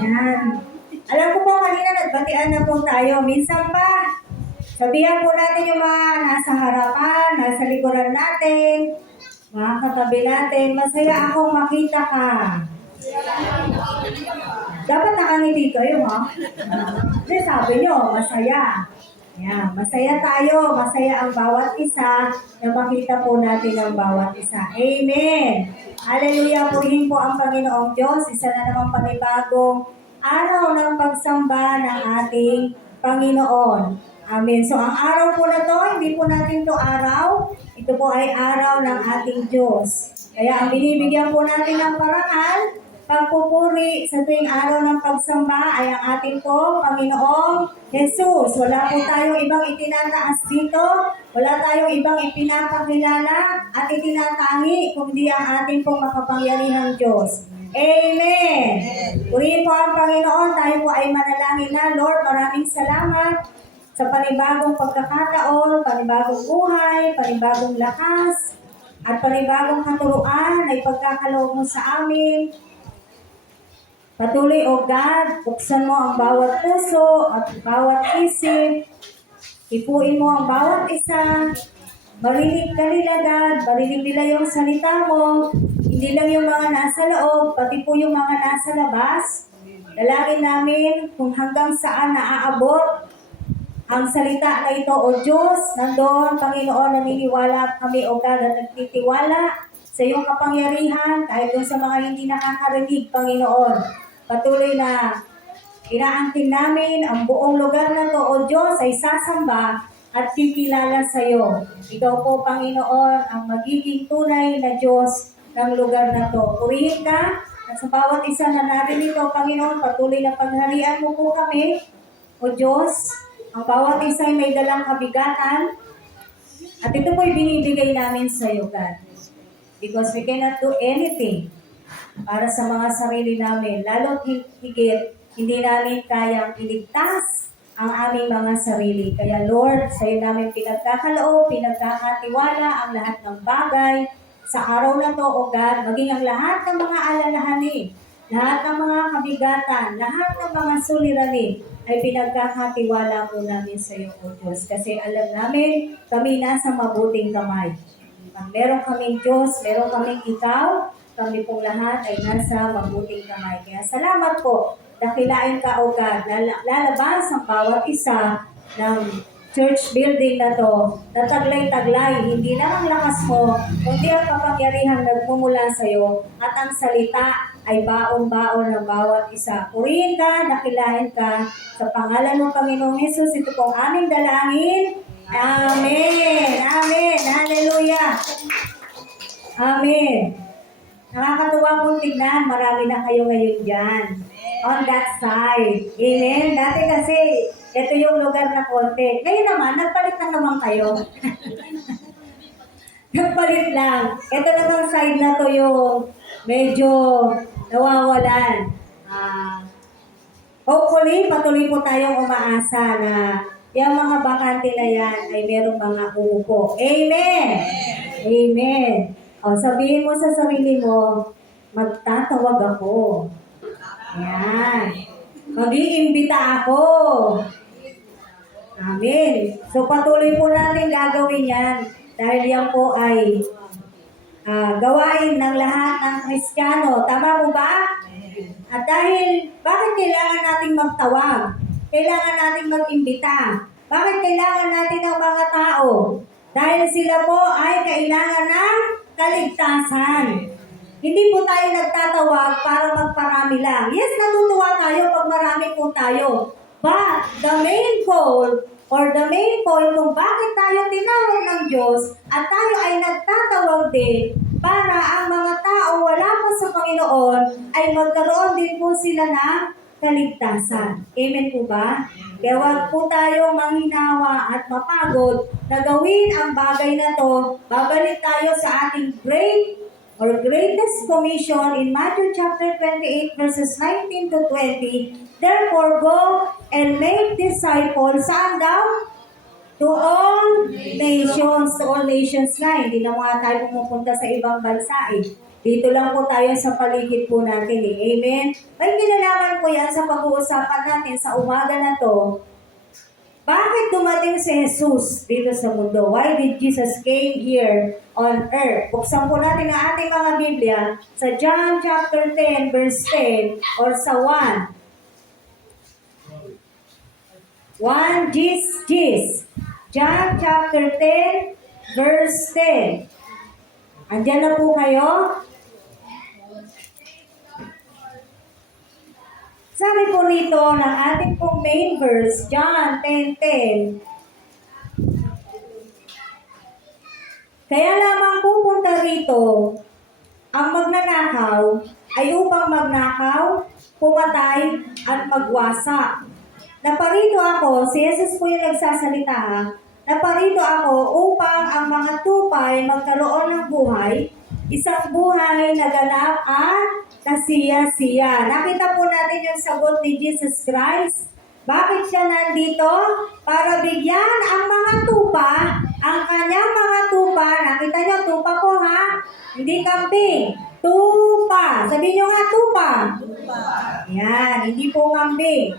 Yan. Alam ko po kanina nagbatian na po tayo. Minsan pa, sabihan po natin yung mga nasa harapan, nasa likuran natin, mga katabi natin, masaya akong makita ka. Dapat nakangiti kayo, ha? Kasi sabi nyo, masaya. Yan, masaya tayo, masaya ang bawat isa na makita po natin ang bawat isa. Amen! Hallelujah! Purihin po ang Panginoong Diyos. Isa na namang panibagong araw ng pagsamba ng ating Panginoon. Amen. So, ang araw po na to, hindi po natin to araw. Ito po ay araw ng ating Diyos. Kaya ang binibigyan po natin ng parangal, pagpupuri sa tuwing araw ng pagsamba ay ang ating po Panginoong Jesus. Wala po tayong ibang itinataas dito. Wala tayong ibang ipinapakilala at itinatangi kundi ang ating pong makapangyarihang Diyos. Amen! Purihin po ang Panginoon. Tayo po ay manalangin na. Lord, maraming salamat sa panibagong pagkakataon, panibagong buhay, panibagong lakas, at panibagong katuruan na ipagkakaloob mo sa amin. Patuloy, O God, buksan mo ang bawat puso at bawat isip. Ipuin mo ang bawat isa. Marinig ka nila, God. Marinig nila yung salita mo. Hindi lang yung mga nasa loob, pati po yung mga nasa labas. Dalangin namin kung hanggang saan naaabot ang salita na ito, O Diyos. Nandoon, Panginoon, naniniwala kami, O God, at nagtitiwala sa iyong kapangyarihan kahit dun sa mga hindi nakakarinig, Panginoon. Patuloy na inaangkin namin ang buong lugar na to, O Diyos, ay sasamba at kikilala sa iyo. Ikaw po, Panginoon, ang magiging tunay na Diyos ng lugar na to. Purihin ka at sa bawat isa na natin ito, Panginoon, patuloy na pagharian mo po kami, O Diyos. Ang bawat isa ay may dalang kabigatan at ito po ay binibigay namin sa iyo, God. Because we cannot do anything para sa mga sarili namin. Lalo't higit, hindi namin kayang iligtas ang aming mga sarili. Kaya Lord, sa iyo namin pinagkakaloob, pinagkakatiwala ang lahat ng bagay sa araw na to, O God, maging ang lahat ng mga alalahanin, lahat ng mga kabigatan, lahat ng mga suliranin, ay pinagkakatiwala po namin sa iyo, O Diyos. Kasi alam namin, kami nasa mabuting kamay. Pag meron kaming Diyos, meron kaming ikaw, kami pong lahat ay nasa mabuting kamay. Kaya salamat po. Dakilain ka, O God, lalabas ang bawat isa ng church building na to, na taglay-taglay, hindi lang ang lakas mo, kundi ang kapangyarihan nagmumula sa iyo, at ang salita ay baon-baon ng bawat isa. Purihin ka, dakilain ka, sa pangalan ng Panginoong Hesus, ito pong aming dalangin. Amen! Amen! Hallelujah! Amen! Nakakatuwa kong tignan, marami na kayo ngayon dyan. On that side. Amen? Dati kasi, ito yung lugar na konti. Ngayon naman, nagpalit na naman kayo. Nagpalit lang. Ito namang side na to yung medyo nawawalan. Hopefully, patuloy po tayong umaasa na yung mga bakante na yan ay merong mga uupo. Amen! Amen! O, sabihin mo sa sarili mo, magtatawag ako. Yan. Mag-iimbita ako. Amen. So, patuloy po natin gagawin yan dahil yan po ay gawain ng lahat ng Kristiyano. Tama po ba? At dahil, bakit kailangan nating magtawag? Kailangan nating mag-imbita. Bakit kailangan natin ng mga tao? Dahil sila po ay kailangan ng kaligtasan. Hindi po tayo nagtatawag para magparami lang. Yes, natutuwa tayo pag marami po tayo. But the main goal or the main point kung bakit tayo tinawag ng Diyos at tayo ay nagtatawag din para ang mga tao wala po sa Panginoon ay magkaroon din po sila ng kaligtasan. Amen po ba? Kaya wag po tayong manghinawa at mapagod na gawin ang bagay na to. Babalik tayo sa ating greatest commission in Matthew chapter 28 verses 19 to 20. Therefore, go and make disciples. Saan daw? To all nations. To all nations nga. Hindi na mga tayo pumupunta sa ibang bansa eh. Dito lang po tayo sa paligid po natin eh. Amen? May kinalaman po yan sa pag-uusapan natin sa umaga na to. Bakit dumating si Jesus dito sa mundo? Why did Jesus came here on earth? Buksan po natin ang ating mga Biblia sa John chapter 10 verse 10 or sa 1. 1 Gis. John chapter 10 verse 10. Andiyan na po kayo? Sabi po nito ng ating pong main verse, John 10:10. Kaya lamang pupunta rito ang magnanakaw ay upang magnakaw, pumatay, at magwasak. Naparito ako, si Jesus po yung nagsasalita ha, naparito ako upang ang mga tupay magkaroon ng buhay, isang buhay na ganap at kasiya-siya. Nakita po natin yung sagot ni Jesus Christ. Bakit siya nandito? Para bigyan ang mga tupa, ang kanyang mga tupa. Nakita niyo, tupa po ha? Hindi kambing. Tupa. Sabihin niyo nga, tupa. Tupa. Yan, hindi po kambing.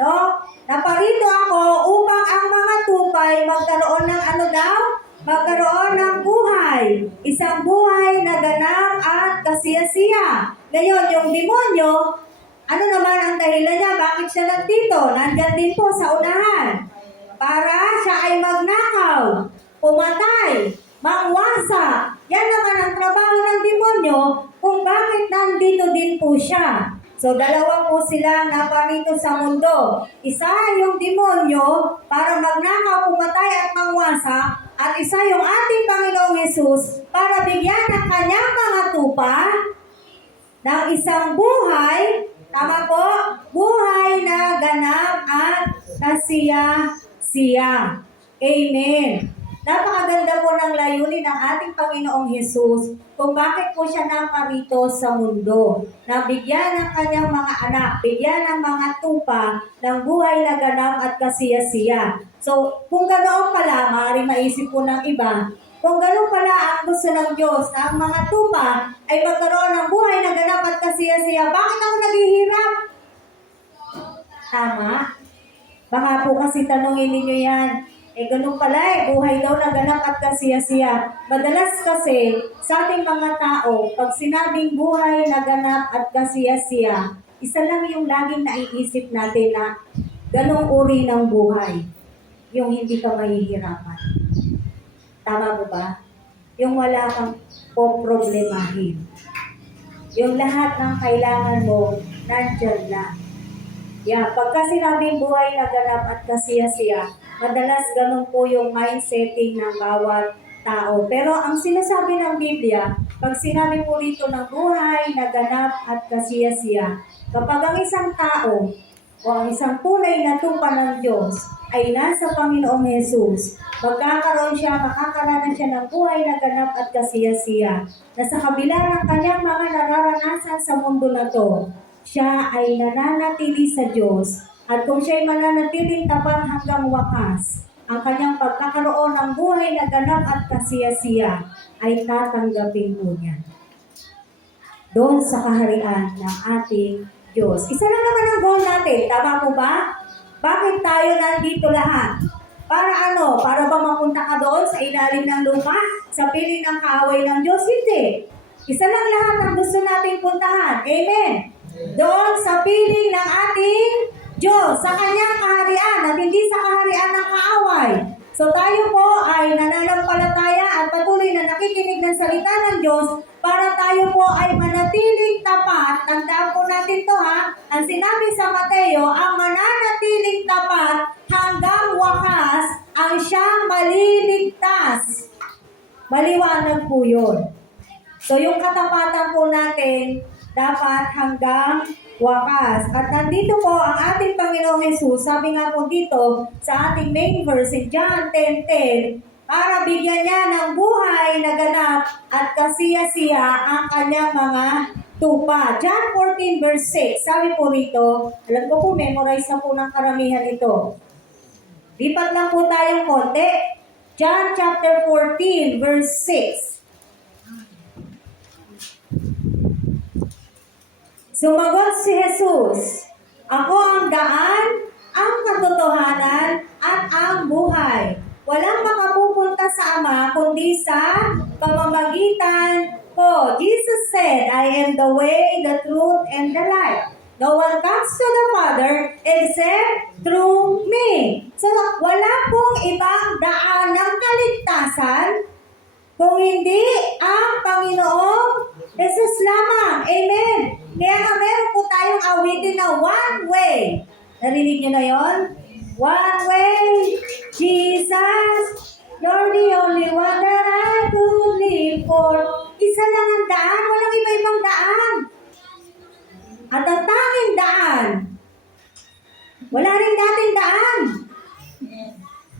No? Naparito ako upang ang mga tupay magkaroon ng ano daw? Magkaroon ng buhay. Isang buhay na ganap at kasiyasiya. Ngayon, yung demonyo, ano naman ang dahilan niya? Bakit siya nandito? Nandyan din po sa unahan. Para siya ay magnakaw, pumatay, mangwasa. Yan naman ang trabaho ng demonyo kung bakit nandito din po siya. So, dalawa po silang naparito sa mundo. Isa yung demonyo para magnakaw, pumatay at mangwasa. At isa yung ating Panginoong Hesus para bigyan ng kanyang mga tupa ng isang buhay, tama po, buhay na ganap at kasiya-siya. Amen. Napakaganda po ng layunin ng ating Panginoong Hesus kung bakit po siya naparito sa mundo. Na bigyan ng kanyang mga anak, bigyan ng mga tupa ng buhay na ganap at kasiya-siya. So, kung ganoon pala, maaaring maisip po ng iba, kung ganoon pala ang gusto ng Diyos na ang mga tupa ay magkaroon ng buhay na ganap at kasiya-siya, bakit ako naghihirap? Tama? Baka po kasi tanungin ninyo yan. Ganun pala buhay daw na ganap at kasiya-siya. Madalas kasi sa ating mga tao, pag sinabing buhay na ganap at kasiya-siya, isa lang yung laging naiisip natin na ganong uri ng buhay. Yung hindi ka mahihirapan. Tama mo ba? Yung wala kang poproblemahin. Yung lahat ng kailangan mo, nandyan na. Yeah, pagka sinabing buhay na ganap at kasiya-siya, madalas ganun po yung mindsetting ng bawat tao. Pero ang sinasabi ng Biblia, pag sinabi po dito ng buhay na ganap at kasiya-siya, kapag ang isang tao o ang isang tunay na tupa ng Diyos ay nasa Panginoong Hesus, makakaranas siya ng buhay na ganap at kasiya-siya, na sa kabila ng kanyang mga nararanasan sa mundo na to, siya ay nananatili sa Diyos. At kung siya ay mananatiling tapat hanggang wakas, ang kanyang pagkakaroon ng buhay na ganap at kasiya-siya ay tatanggapin po niya doon sa kaharian ng ating Diyos. Isa lang naman ang goal natin. Tama po ba? Bakit tayo nandito lahat? Para ano? Para ba mapunta ka doon sa ilalim ng lupa? Sa piling ng kaaway ng Diyos? Hindi. Isa lang lahat ang gusto nating puntahan. Amen. Doon sa piling ng ating Diyos, sa kanyang kaharian at hindi sa kaharian ng kaaway. So tayo po ay nananampalataya at patuloy na nakikinig ng salita ng Diyos para tayo po ay manatiling tapat. Tandaan po natin to ha. Ang sinabi sa Mateo, ang mananatiling tapat hanggang wakas ang siyang maliligtas. Maliwanag po yun. So yung katapatan po natin, dapat hanggang wakas. At nandito po ang ating Panginoong Hesus, sabi nga po dito sa ating main verse in John 10:10, para bigyan niya ng buhay na ganap at kasiya-siya ang kanyang mga tupa. John 14 verse 6, sabi po rito, alam ko po, memorize na po ng karamihan ito. Lipat lang po tayong konti. John chapter 14 verse 6. Sumagot si Jesus, "Ako ang daan, ang katotohanan, at ang buhay. Walang makapupunta sa Ama kundi sa pamamagitan ko." Jesus said, "I am the way, the truth, and the life. No one comes to the Father except through me." So, wala pong ibang daan ng kaligtasan kung hindi ang Panginoong Jesus lamang. Amen. Kaya nga meron po tayong awitin na one way. Narinig niyo na yon? One way, Jesus, you're the only one that I could live for. Isa lang ang daan, walang iba-ibang daan. At ang tanging daan, wala rin dating daan.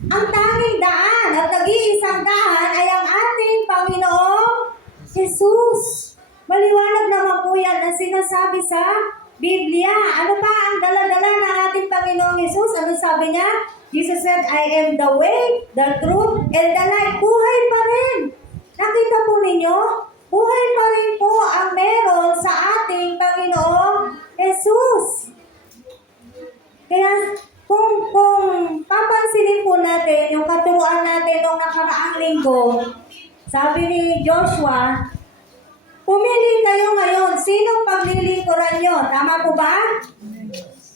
Ang tanging daan at nag-iisang daan ay ang ating Panginoong Jesus. Maliwanag naman po yan na sinasabi sa Biblia. Ano pa ang dala-dala ng ating Panginoong Jesus? Ano sabi niya? Jesus said, "I am the way, the truth, and the life." Buhay pa rin. Nakita po ninyo? Buhay pa rin po ang meron sa ating Panginoong Jesus. Kaya kung papansinin po natin yung katuruan natin nung nakaraang linggo, sabi ni Joshua, pumili kayo ngayon. Sinong paglilingkuran nyo? Tama po ba?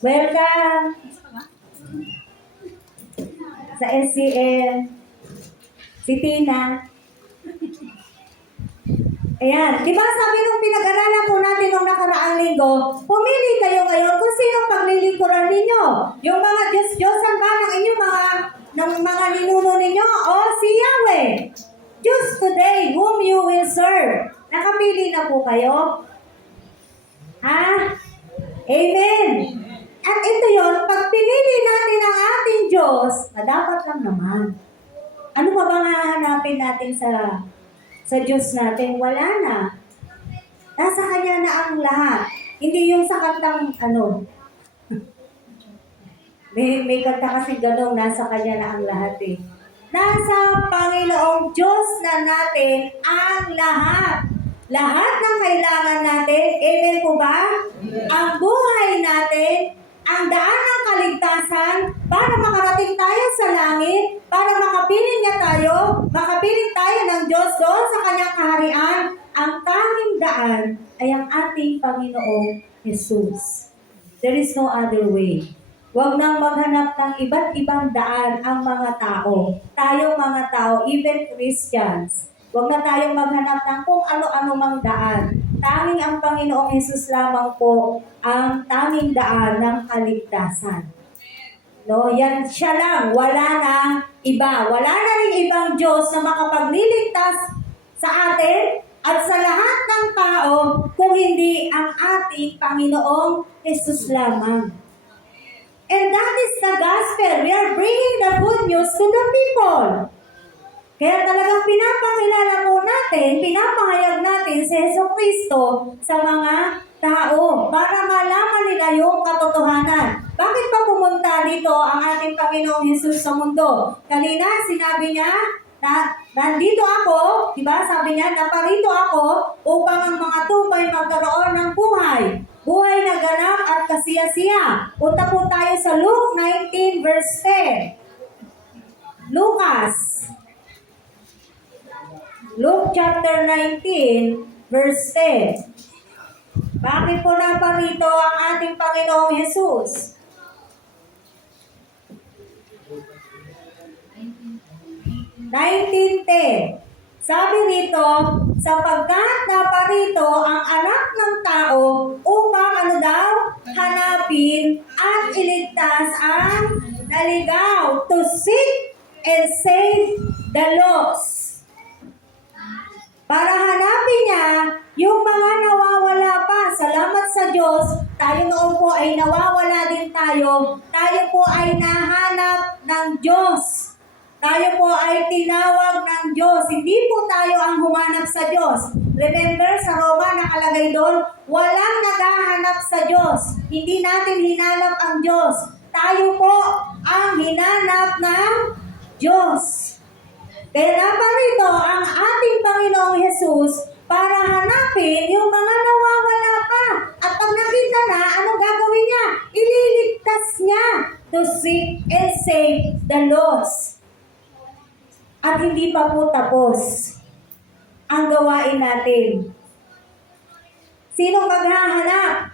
Welcome sa SCL. Si Tina. Ayan. Di ba sabi nung pinag-aralan po natin nung nakaraang linggo, pumili kayo ngayon kung sinong paglilingkuran ninyo. Yung mga Diyos-Diyosan ba ng inyong mga ninuno ninyo? O si Yahweh? Choose today whom you will serve. Nakapili na po kayo? Ha? Amen. At ito yon, pag pinili natin ang ating Diyos, na dapat lang naman. Ano pa bang hahanapin natin sa Diyos natin? Wala na. Nasa Kanya na ang lahat. Hindi yung sa kantang may kanta kasi ganong nasa Kanya na ang lahat eh. Nasa Panginoong Diyos na natin ang lahat. Lahat ng kailangan natin, amen po ba? Ang buhay natin, ang daan ng kaligtasan, para makarating tayo sa langit, para makapiling niya tayo, makapiling tayo ng Diyos doon sa Kanyang kaharian, ang tanging daan ay ang ating Panginoong Jesus. There is no other way. Huwag nang maghanap ng iba't ibang daan ang mga tao. Tayong mga tao, even Christians. Huwag na tayong maghanap ng kung ano-ano mang daan. Tanging ang Panginoong Jesus lamang po ang tanging daan ng kaligtasan. No, yan siya lang. Wala na iba. Wala na rin ibang Diyos na makapagliligtas sa atin at sa lahat ng tao kung hindi ang ating Panginoong Jesus lamang. And that is the gospel. We are bringing the good news to the people. Kaya talagang pinapakilala po natin, pinapahayag natin si Jesucristo sa mga tao para malaman nila yung katotohanan. Bakit pa pumunta dito ang ating Panginoong Jesus sa mundo? Kanina sinabi niya na nandito ako, diba? Sabi niya, naparito ako upang ang mga tupay magkaroon ng buhay. Buhay na ganap at kasiya-siya. Punta po tayo sa Luke 19 verse 10. Luke chapter 19 verse 10. Bakit po naparito ang ating Panginoong Jesus? Sabi rito, sapagkat naparito ang anak ng tao upang hanapin at iligtas ang naligaw, to seek and save the lost. Para hanapin niya yung mga nawawala pa. Salamat sa Diyos, tayo noon po ay nawawala din tayo. Tayo po ay nahanap ng Diyos. Tayo po ay tinawag ng Diyos. Hindi po tayo ang humanap sa Diyos. Remember, sa Roma nakalagay doon, walang naghahanap sa Diyos. Hindi natin hinanap ang Diyos. Tayo po ang hinanap ng Diyos. Kaya naparito ang ating Panginoong Jesus para hanapin yung mga nawawala pa. At pag nakita na, anong gagawin niya? Ililigtas niya to seek and save the lost. At hindi pa po tapos ang gawain natin. Sinong maghahanap?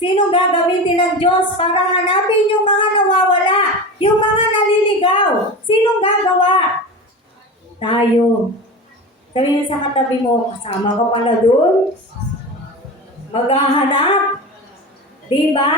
Sinong gagamitin ng Diyos para hanapin yung mga nawawala, yung mga naliligaw? Sinong gagawa? Tayo. Sabihin sa katabi mo, kasama ka pala dun? Maghahanap. Diba?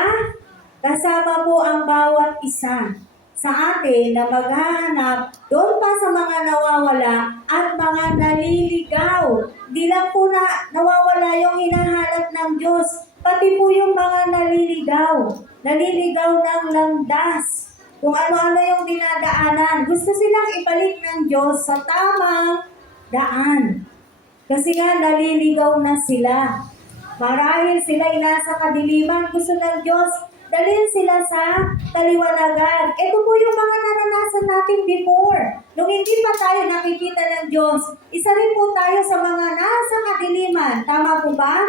Kasama po ang bawat isa sa atin na maghahanap doon pa sa mga nawawala at mga naliligaw. Di lang po na nawawala yung hinahanap ng Diyos, pati po yung mga naliligaw. Naliligaw ng landas. Kung ano-ano yung dinadaanan. Gusto silang ibalik ng Diyos sa tamang daan. Kasi nga naliligaw na sila. Marahil sila'y nasa kadiliman. Gusto ng Diyos dalhin sila sa kaliwanagan. Ito po yung mga naranasan natin before. Nung hindi pa tayo nakikita ng Diyos, isa rin po tayo sa mga nasa kadiliman. Tama po ba?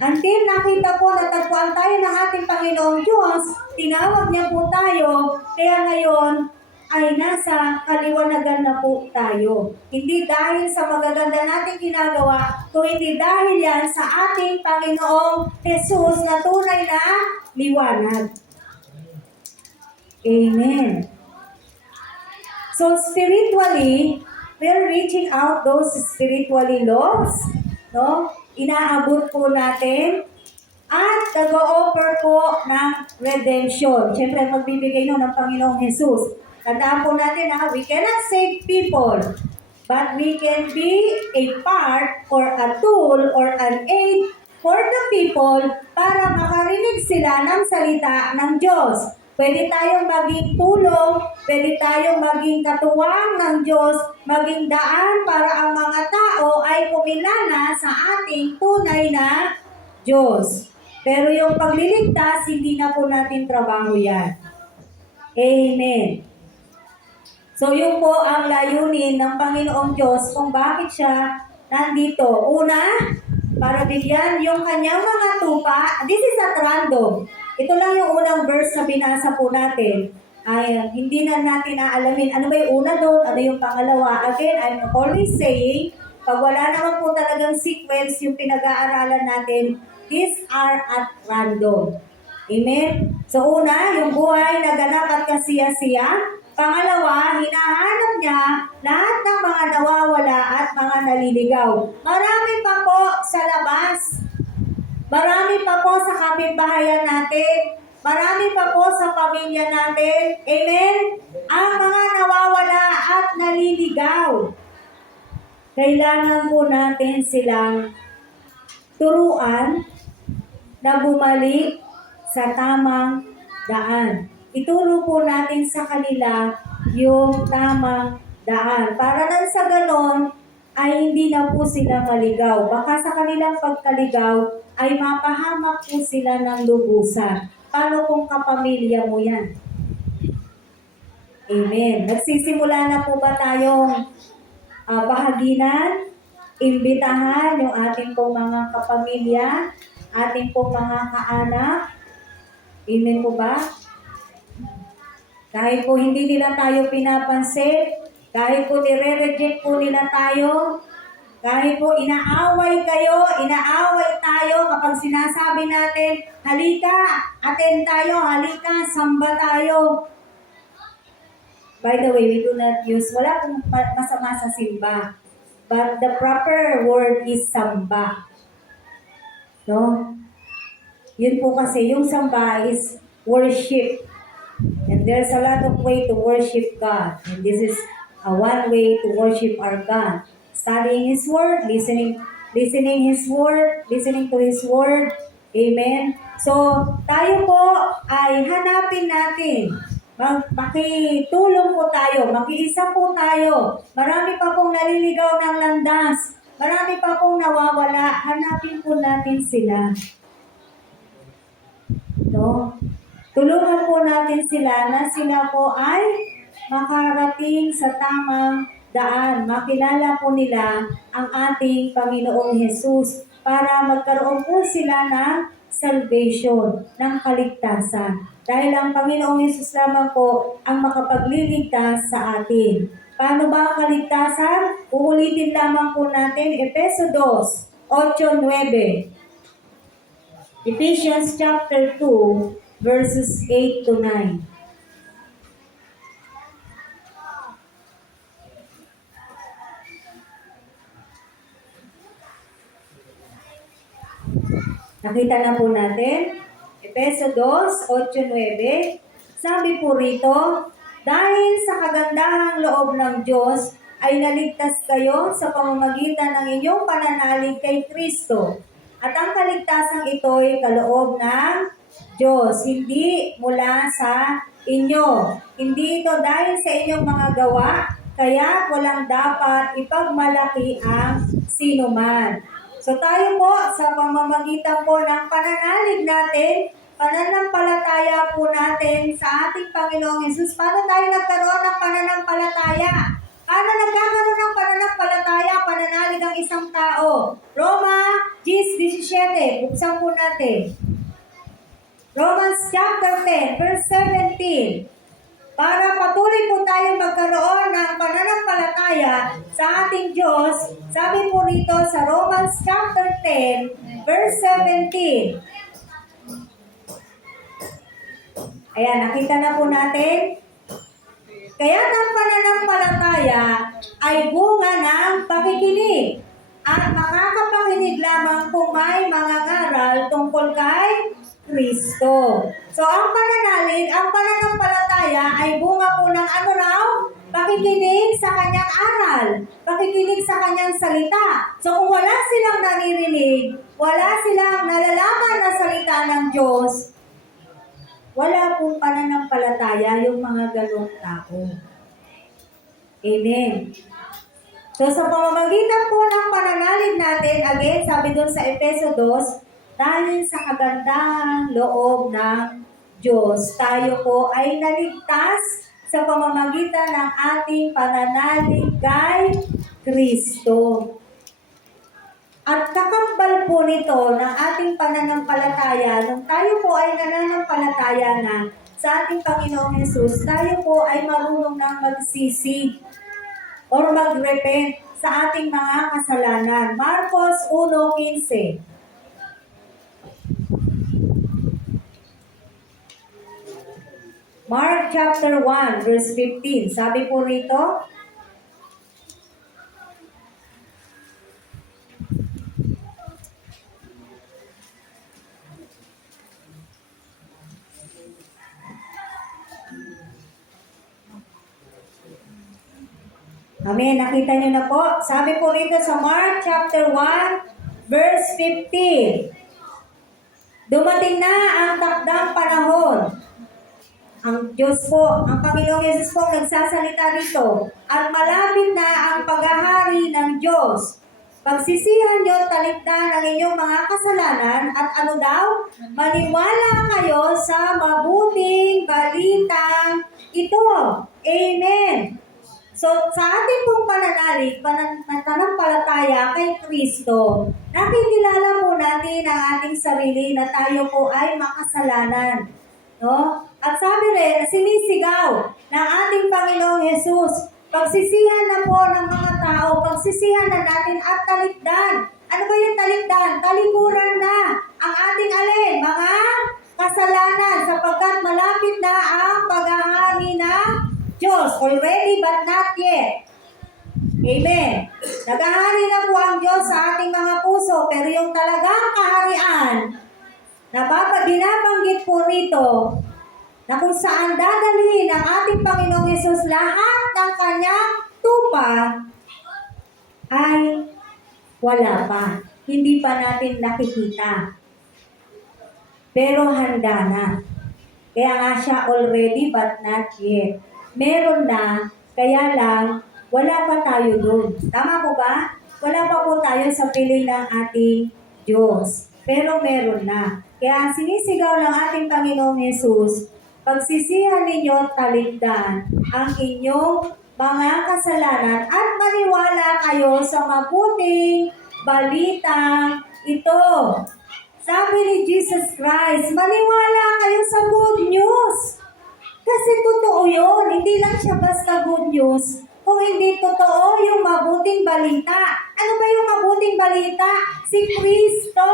Until nakita po, natagpuan tayo ng ating Panginoong Diyos, tinawag niya po tayo, kaya ngayon ay nasa kaliwanagan na po tayo. Hindi dahil sa magaganda nating ginagawa, kung hindi dahil yan sa ating Panginoong Jesus na tunay na liwanag. Amen. So spiritually, we're reaching out those spiritually lost, no? Inaabot po natin at nag-o-offer po ng redemption. Siyempre, magbibigay nun ng Panginoong Jesus. Tandaan po natin na we cannot save people, but we can be a part or a tool or an aid for the people para makarinig sila ng salita ng Diyos. Pwede tayong maging tulong, pwede tayong maging katuwang ng Diyos, maging daan para ang mga tao ay kumilala sa ating tunay na Diyos. Pero yung pagliligtas, hindi na po natin trabaho yan. Amen. So yun po ang layunin ng Panginoong Diyos kung bakit siya nandito. Una, para bigyan yung kanyang mga tupa. This is at random. Ito lang yung unang verse na binasa po natin. Ay, hindi na natin aalamin ano ba yung una doon, ano yung pangalawa. Again, I'm always saying, pag wala naman po talagang sequence yung pinag-aaralan natin, these are at random. Amen? So una, yung buhay na ganap at kasiya-siya. Pangalawa, hinahanap niya lahat ng mga nawawala at mga naliligaw. Marami pa po sa labas. Marami pa po sa kapitbahayan natin. Marami pa po sa pamilya natin. Amen? Ang mga nawawala at naliligaw. Kailangan po natin silang turuan na bumalik sa tamang daan. Ituro po natin sa kanila yung tamang daan. Para nang sa ganon, ay hindi na po sila maligaw. Baka sa kanilang pagkaligaw, ay mapahamak po sila ng lubusan. Paano kung kapamilya mo yan? Amen. Nagsisimula na po ba tayong bahaginan, imbitahan yung ating pong mga kapamilya, ating pong mga kaanak? Amen po ba? Kahit po hindi nila tayo pinapansin, kahit po nire-reject po nila tayo, kahit po inaaway kayo, inaaway tayo kapag sinasabi natin, halika, attend tayo, halika, samba tayo. By the way, we do not use, wala pong masama sa simba. But the proper word is samba. No? Yun po kasi, yung samba is worship. And there's a lot of way to worship God. And this is one way to worship our God. Studying His Word, listening His Word, listening to His Word. Amen. So, tayo po ay hanapin natin. Makitulong po tayo, makiisa po tayo. Marami pa pong naliligaw ng landas. Marami pa pong nawawala. Hanapin po natin sila. No? Tulungan po natin sila na sila po ay makarating sa tamang daan. Makilala po nila ang ating Panginoong Jesus para magkaroon po sila ng salvation, ng kaligtasan. Dahil ang Panginoong Hesus lamang po ang makapagliligtas sa atin. Paano ba ang kaligtasan? Uulitin lamang po natin, Efeso 2:8-9. Ephesians chapter 2, verses 8 to 9. Nakita na po natin, Efeso 2:8-9, sabi po rito, dahil sa kagandahang loob ng Diyos ay naligtas kayo sa pamamagitan ng inyong pananalig kay Kristo. At ang kaligtasang ito ay kaloob ng Diyos, hindi mula sa inyo. Hindi ito dahil sa inyong mga gawa, kaya walang dapat ipagmalaki ang sinuman. So tayo po, sa pamamagitan po ng pananalig natin, pananampalataya po natin sa ating Panginoong Hesus. Paano tayo nagkaroon ng pananampalataya? Paano nagkakaroon ng pananampalataya, pananalig ang isang tao? Roma 10:17, buksan po natin. Romans chapter 10, verse 17. Para patuloy po tayong magkaroon ng pananampalataya sa ating Diyos, sabi po rito sa Romans chapter 10, verse 17. Ayan, nakita na po natin. Kaya ang pananampalataya ay bunga ng pakikinig. At makakapakinig lamang kung may mga ngaral tungkol kay Kristo. So, ang pananalig, ang pananampalataya ay bunga po ng ano raw? Pakikinig sa kanyang aral. Pakikinig sa kanyang salita. So, kung wala silang naririnig, wala silang nalalaman na salita ng Diyos, wala pong pananampalataya yung mga ganong tao. Amen. So, sa pamamagitan po ng pananalig natin, again, sabi doon sa Efeso 2, dahil sa kagandahang loob ng Diyos, tayo po ay naligtas sa pamamagitan ng ating pananalig kay Kristo. At kakambal po nito ng ating pananampalataya, nung tayo po ay nananampalataya na sa ating Panginoong Hesus, tayo po ay marunong nang magsisi or mag-repent sa ating mga kasalanan. Marcos 1:15. Mark chapter 1, verse 15. Sabi po rito, amen, nakita nyo na po. Sabi po rito sa Mark chapter 1, verse 15. Dumating na ang takdang panahon. Ang Diyos po, ang Panginoong Yesus po nagsasalita rito. At malapit na ang paghahari ng Diyos. Pagsisihan nyo, talikdan ang inyong mga kasalanan at ano daw? Maniwala kayo sa mabuting balitang ito. Amen. So, sa ating pong pananalig, pananampalataya kay Kristo, nakikilala po natin ang ating sarili na tayo po ay makasalanan. No? At sabi rin, sinisigaw ng ating Panginoong Hesus, pagsisihan na po ng mga tao, pagsisihan na natin at talikdan. Ano ba yung talikdan? Talikuran na ang ating alin, mga kasalanan, sapagkat malapit na ang paghahari ng Diyos. Already but not yet. Amen. Naghahari na po ang Diyos sa ating mga puso, pero yung talagang kaharian, na binabanggit po rito, na kung saan dadalhin ang ating Panginoong Hesus lahat ng kanyang tupa, ay wala pa. Hindi pa natin nakikita. Pero handa na. Kaya nga siya already but not yet. Meron na, kaya lang, wala pa tayo doon. Tama po ba? Wala pa po tayo sa piling ng ating Diyos. Pero meron na. Kaya sinisigaw ng ating Panginoong Hesus, pagsisihan ninyo talikdan ang inyong mga kasalanan at maniwala kayo sa mabuting balitang ito. Sabi ni Jesus Christ, maniwala kayo sa good news. Kasi totoo yun. Hindi lang siya basta good news. Kung hindi totoo yung mabuting balita. Ano ba yung mabuting balita? Si Kristo.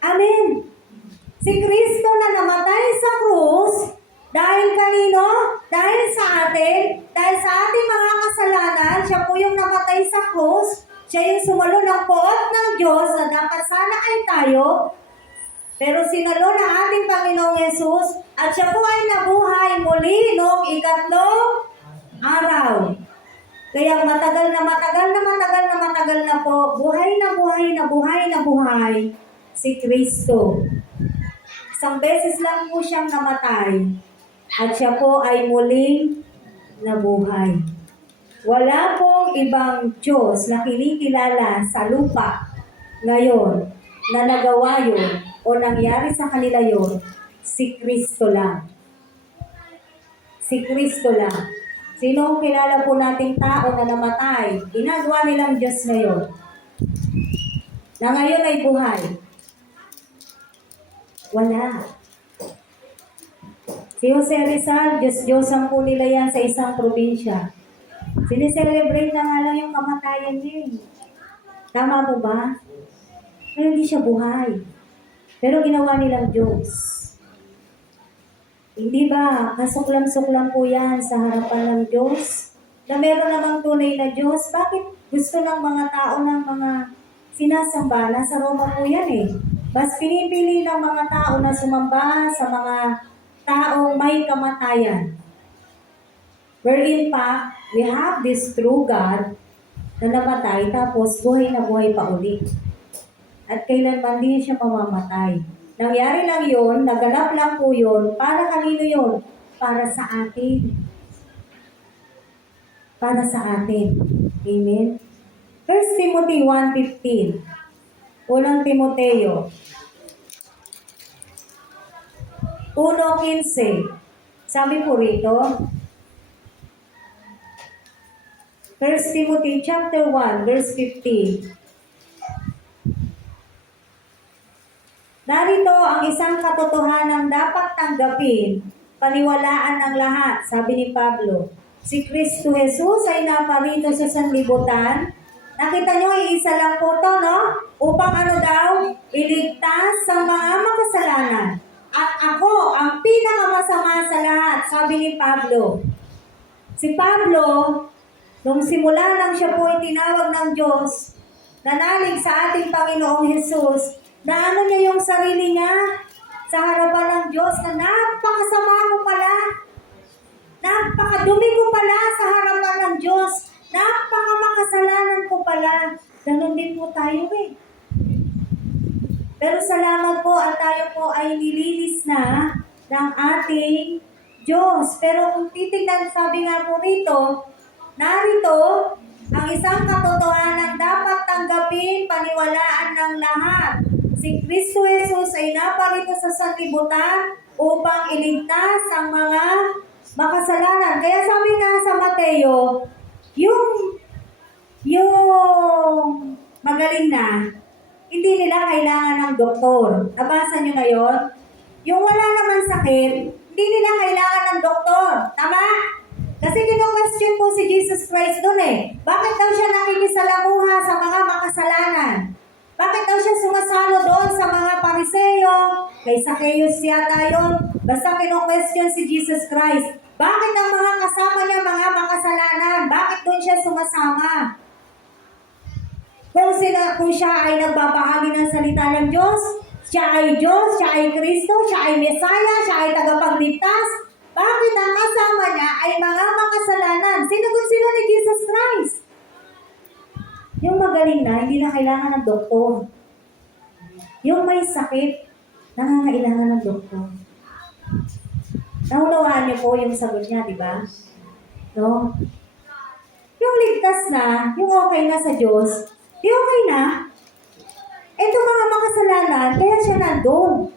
Amen. Si Kristo na namatay sa krus, dahil kanino? Dahil sa atin, dahil sa ating mga kasalanan, siya po yung namatay sa krus, siya yung sumalo ng poot ng Diyos na dapat sana ay tayo, pero sinalo ng ating Panginoong Yesus at siya po ay nabuhay muli noong ikatlong araw. Kaya matagal na po, buhay na buhay si Kristo. Isang beses lang po siyang namatay at siya po ay muling nabuhay. Wala pong ibang Diyos na kinikilala sa lupa ngayon na nagawa yun o nangyari sa kanila yun, si Kristo lang. Si Kristo lang. Sino ang kilala po nating tao na namatay? Ginagawa nilang Diyos ngayon. Na ngayon ay buhay. Wala. Si Jose Rizal, Diyos-Diyosan po nila yan sa isang probinsya. Sineselebrate na nga lang yung kamatayan niya. Tama po ba? Pero hindi siya buhay. Pero ginawa nilang Diyos. Hindi ba, kasuklam-suklam po yan sa harapan ng Diyos? Na meron namang tunay na Diyos? Bakit gusto ng mga tao ng mga sinasamba? Nasa Roma po yan eh. Mas pinipili ng mga tao na sumamba sa mga taong may kamatayan. Wherein pa, we have this true God na namatay tapos buhay na buhay pa ulit. At kailanman din siya mamamatay. Nangyari lang yun, naganap lang po yun, para kanino yun? Para sa atin. Para sa atin. Amen? 1 Timothy 1:15. Unang Timoteo 1:15. Sabi po rito, 1 Timothy chapter 1, verse 15. Narito ang isang katotohanan dapat tanggapin, paniwalaan ng lahat, sabi ni Pablo. Si Kristo Jesus ay naparito sa sanlibutan. Nakita nyo, iisa lang po to, no? Upang ano daw? Iligtas sa mga makasalanan. At ako, ang pinakamasama sa lahat, sabi ni Pablo. Si Pablo, nung simula lang siya po itinawag ng Diyos, nanalig sa ating Panginoong Jesus, na ano niya yung sarili niya sa harapan ng Diyos, na napakasama ko pala, napakadumi ko pala sa harapan ng Diyos, napakamakasalanan ko pala. Ganon din po tayo eh. Pero salamat po at tayo po ay nilinis na ng ating Diyos. Pero kung titignan, sabi nga po rito, narito ang isang katotohanan dapat tanggapin, paniwalaan ng lahat. Si Kristo Jesus ay naparito sa sanlibutan upang iligtas ang mga makasalanan. Kaya sabi nga sa Mateo, yung magaling na, hindi nila kailangan ng doktor. Nabasa nyo na yun? Yung wala naman sakit, hindi nila kailangan ng doktor. Tama? Kasi kino-question po si Jesus Christ doon eh. Bakit daw siya nakikisalamuha sa mga makasalanan? Bakit daw siya sumasalo doon sa mga Pariseo? Kay Zacchaeus yata yun. Basta kino-question si Jesus Christ. Bakit ang mga kasama niya mga makasalanan? Bakit doon siya sumasama? Kung siya ay nagbabahagi ng salita ng Diyos, siya ay Diyos, siya ay Kristo, siya ay Mesaya, siya ay tagapagligtas, bakit ang kasama niya ay mga makasalanan? Sinagot sila ni Jesus Christ. Yung magaling na, hindi na kailangan ng doktor. Yung may sakit, nangangailangan ng doktor. Naunawaan niyo po yung sagot niya, di ba? No? Yung ligtas na, yung okay na sa Diyos, di okay na. Ito mga makasalanan, kaya siya nandun.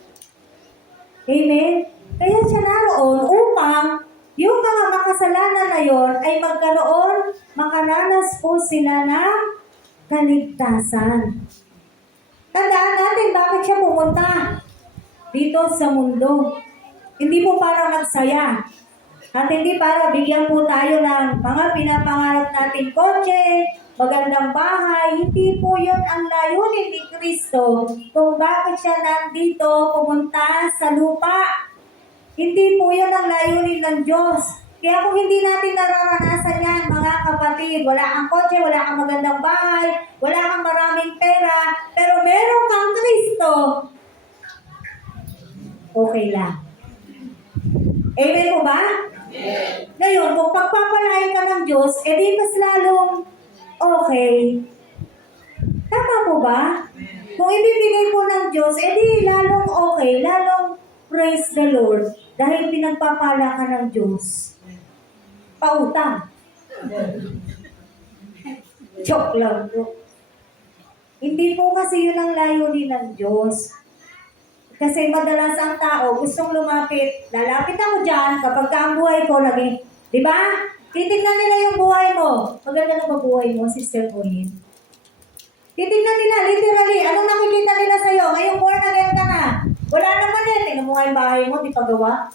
Amen? Kaya siya naroon upang yung mga makasalanan na yon ay makaranas po sila ng kaligtasan. Tandaan natin bakit siya pumunta dito sa mundo. Hindi po para nagsaya. At hindi para bigyan po tayo ng mga pinapangarap natin kotse, magandang bahay. Hindi po yun ang layunin ni Kristo kung bakit siya nandito pumunta sa lupa. Hindi po yun ang layunin ng Diyos. Kaya kung hindi natin nararanasan yan, mga kapatid, wala kang kotse, wala kang magandang bahay, wala kang maraming pera, pero meron kang Kristo, okay lang. Amen po ba? Ngayon, kung pagpapalain ka ng Diyos, edi mas lalong okay. Tama po ba? Kung ibibigay po ng Diyos, edi lalong okay, lalong praise the Lord. Dahil pinagpapala ka ng Diyos. Pautang. Joke lang po. Hindi po kasi yun ang layunin ng Diyos. Kasi madalas ang tao gustong lumapit. Lalapit ako dyan kapag ang buhay ko lagi. Di ba? Titignan nila yung buhay mo. Maganda na ba buhay mo, Sister Pauline? Titignan nila, literally, anong nakikita nila sa'yo? Ngayong born again ka na. Wala naman eh. Tingnan mo nga yung bahay mo, di pa gawa.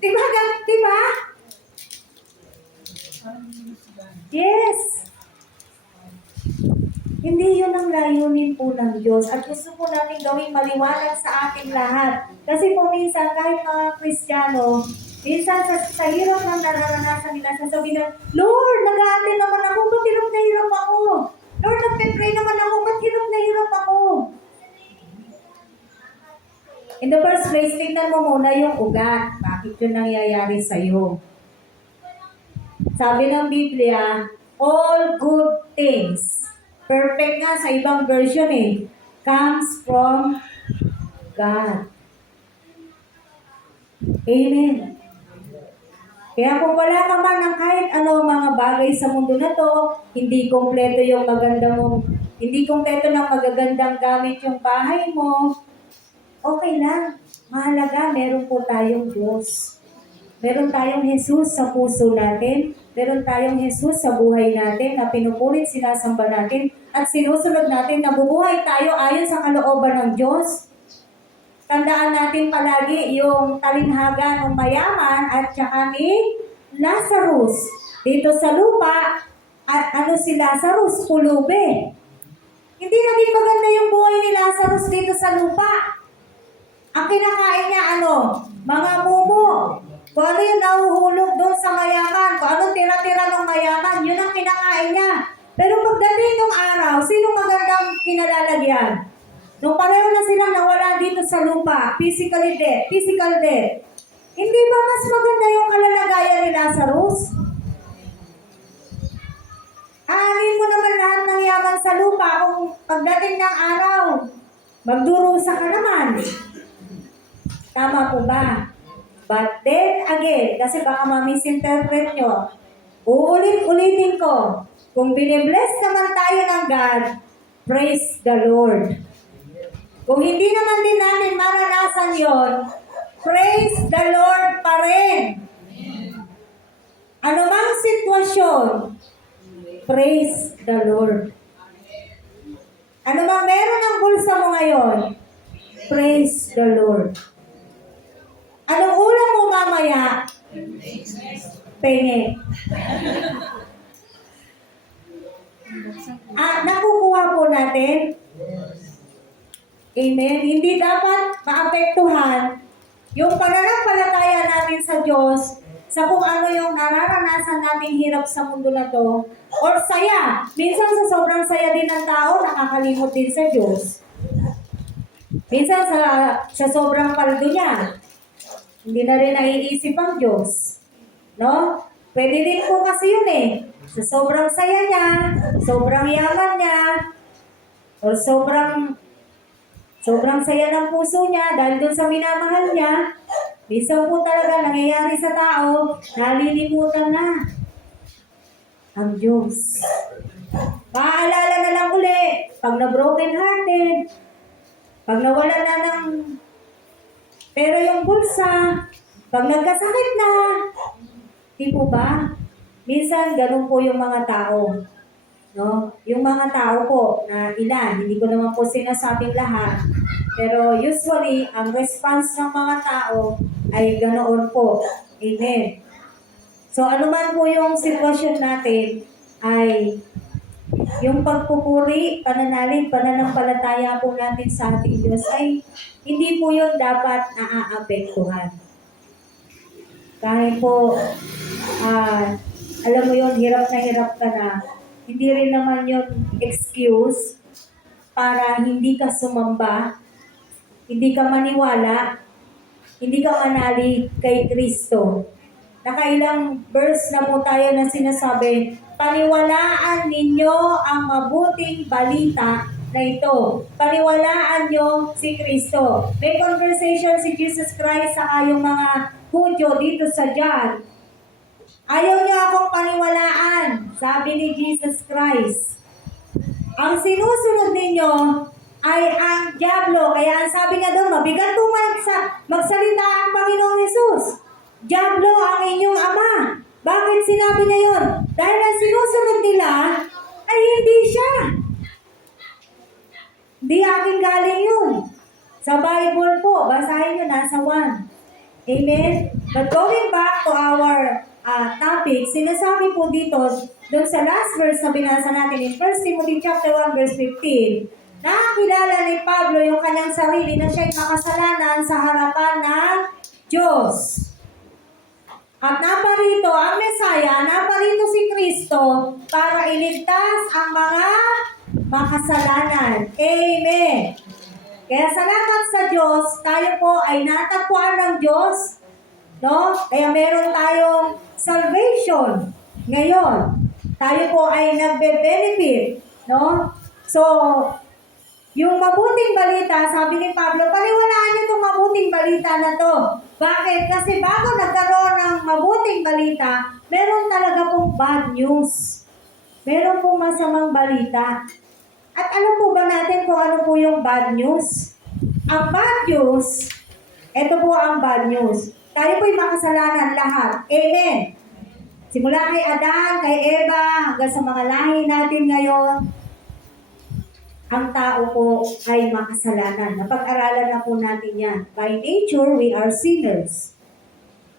Di ba? Di ba? Yes. Hindi yun ang layunin po ng Diyos. At gusto po natin gawing maliwanag sa ating lahat. Kasi po minsan, kahit mga Kristiyano, minsan sa hirap ng nararanasan nila, sasabihin na, Lord, nag-aatin naman ako, ba't hirap na hirap ako? Lord, nagpe-pray naman ako, ba't hirap na hirap ako? In the first place, tingnan mo muna yung ugat. Bakit yun nangyayari sa'yo? Sabi ng Biblia, all good things, perfect nga sa ibang version eh, comes from God. Amen. Kaya kung wala ka man ng kahit ano mga bagay sa mundo na to, hindi kompleto yung maganda mong, hindi kompleto ng magagandang gamit yung bahay mo, okay lang. Mahalaga, meron po tayong Diyos. Meron tayong Jesus sa puso natin. Meron tayong Jesus sa buhay natin na pinupulit, sinasamba natin at sinusunod natin na bubuhay tayo ayon sa kalooban ng Diyos. Tandaan natin palagi yung talinghaga ng mayaman at saka ni Lazarus. Dito sa lupa, at ano si Lazarus? Pulubi. Hindi naging maganda yung buhay ni Lazarus dito sa lupa. Ang kinakain niya ano? Mga mumo. Kung ano yung nahuhulog doon sa mayaman, kung ano tira-tira ng mayaman, yun ang kinakain niya. Pero pagdating ng araw, sino magandang kinalalagyan? Nung pareho na silang nawala dito sa lupa, physical death. Hindi ba mas maganda yung kalalagayan ni Lazarus? Aanin mo naman lahat ng yaman sa lupa kung pagdating ng araw, magdurusa ka naman. Tama po ba? But then again, kasi baka ma-misinterpret nyo, uulit-ulitin ko, kung binibless naman tayo ng God, praise the Lord. Kung hindi naman din natin maranasan yon, praise the Lord pa rin. Ano mang sitwasyon, praise the Lord. Ano mang meron ng bulsa mo ngayon, praise the Lord. Anong ulam mo mamaya? Penge. Nakukuha po natin? Amen. Hindi dapat maapektuhan yung pananampalataya natin sa Diyos sa kung ano yung nararanasan nating hirap sa mundo na to or saya. Minsan sa sobrang saya din ng tao, nakakalimot din sa Diyos. Minsan sa sobrang paldo niya, hindi na rin naiisip ang Diyos. No? Pwede din po kasi yun eh. Sa sobrang saya niya, sobrang yaman niya, o sobrang saya ng puso niya dahil doon sa minamahal niya, minsan po talaga nangyayari sa tao, nalilimutan na ang Diyos. Maaalala na lang uli, pag na-broken hearted, pag nawala na ng pero yung bulsa, pag nagkasakit na, di po ba? Minsan, ganun po yung mga tao. No? Yung mga tao po na ilan, hindi ko naman po sinasabing lahat, pero usually, ang response ng mga tao ay ganoon po. Amen. So, ano man po yung sitwasyon natin, ay yung pagpupuri, pananalig, pananampalataya po natin sa ating Diyos ay hindi po yun dapat naaapektuhan. Kahit po, alam mo yun, hirap ka na, hindi rin naman yun excuse para hindi ka sumamba, hindi ka maniwala, hindi ka manalig kay Kristo. Nakailang verse na po tayo na sinasabi, paniwalaan ninyo ang mabuting balita na ito. Paniwalaan nyo si Kristo. May conversation si Jesus Christ sa yung mga Hudyo dito sa John. Ayaw niyo akong paniwalaan, sabi ni Jesus Christ. Ang sinusunod ninyo ay ang dyablo. Kaya ang sabi nga doon, mabigat po magsalita ang Panginoong Hesus. Dyablo ang inyong ama. Bakit sinabi niya yun? Dahil ang sinusunod nila ay hindi siya. Hindi aking galing yun. Sa Bible po, basahin nyo, nasa 1. Amen? But going back to our topic, sinasabi po dito, doon sa last verse na binasa natin in 1 Timothy chapter 1 verse 15, nakakilala ni Pablo yung kanyang sarili na siya'y makasalanan sa harapan ng Diyos. At naparito ang Mesaya, naparito si Kristo para iligtas ang mga makasalanan. Amen. Kaya salamat sa Diyos, tayo po ay natagpuan ng Diyos, no? Kaya meron tayong salvation ngayon. Tayo po ay nagbe-benefit, no? So, yung mabuting balita, sabi ni Pablo, paniwalaan niyo itong mabuting balita na to. Bakit? Kasi bago nagkaroon ng mabuting balita, meron talaga pong bad news. Meron pong masamang balita. At alam po ba natin kung ano po yung bad news? Ang bad news, ito po ang bad news. Tayo po'y makasalanan lahat. Amen. Simula kay Adan, kay Eva, hanggang sa mga lahi natin ngayon, ang tao po ay makasalanan. Napag-aralan na po natin yan. By nature, we are sinners.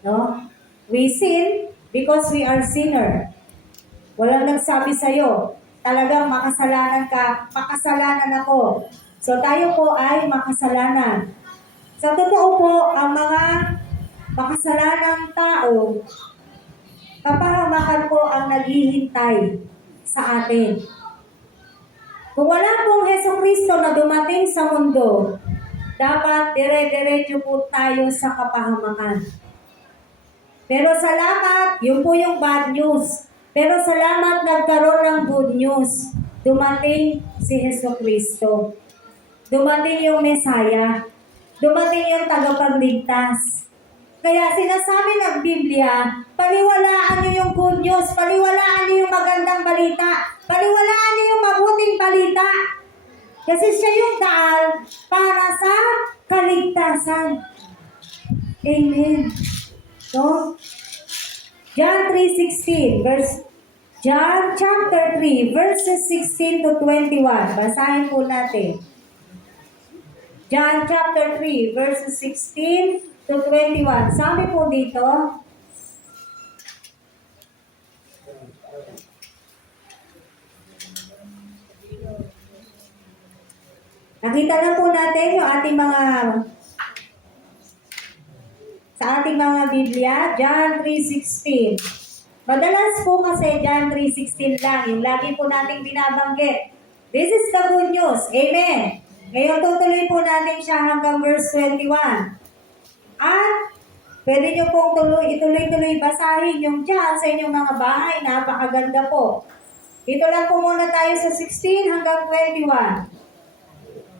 No? We sin because we are sinner. Walang nagsabi sa'yo, talagang makasalanan ka, makasalanan ako. So tayo po ay makasalanan. Sa totoo po, ang mga makasalanang tao, kapahamakan po ang naghihintay sa atin. Kung wala pong Hesukristo na dumating sa mundo, dapat dire-diretso po tayo sa kapahamakan. Pero salamat, yun po yung bad news. Pero salamat nagkaroon ng good news. Dumating si Hesukristo. Dumating yung Mesaya. Dumating yung tagapagligtas. Kaya sinasabi ng Biblia, paniwalaan niyo yung good news, paniwalaan niyo yung magandang balita, paniwalaan niyo yung mabuting balita. Kasi siya yung daan para sa kaligtasan. Amen. So, John chapter 3, verses 16 to 21. Basahin po natin. John chapter 3, verses 16 to 21. Sabi po dito, nakita na po natin yung ating sa ating mga Biblia, John 3:16. Madalas po kasi John 3:16 lang, yung lagi po nating binabanggit. This is the good news. Amen. Ngayon tutuloy po natin siya hanggang verse 21. At pwede nyo pong ituloy-tuloy basahin yung dyan sa inyong mga bahay. Napakaganda po. Dito lang po muna tayo sa 16 hanggang 21.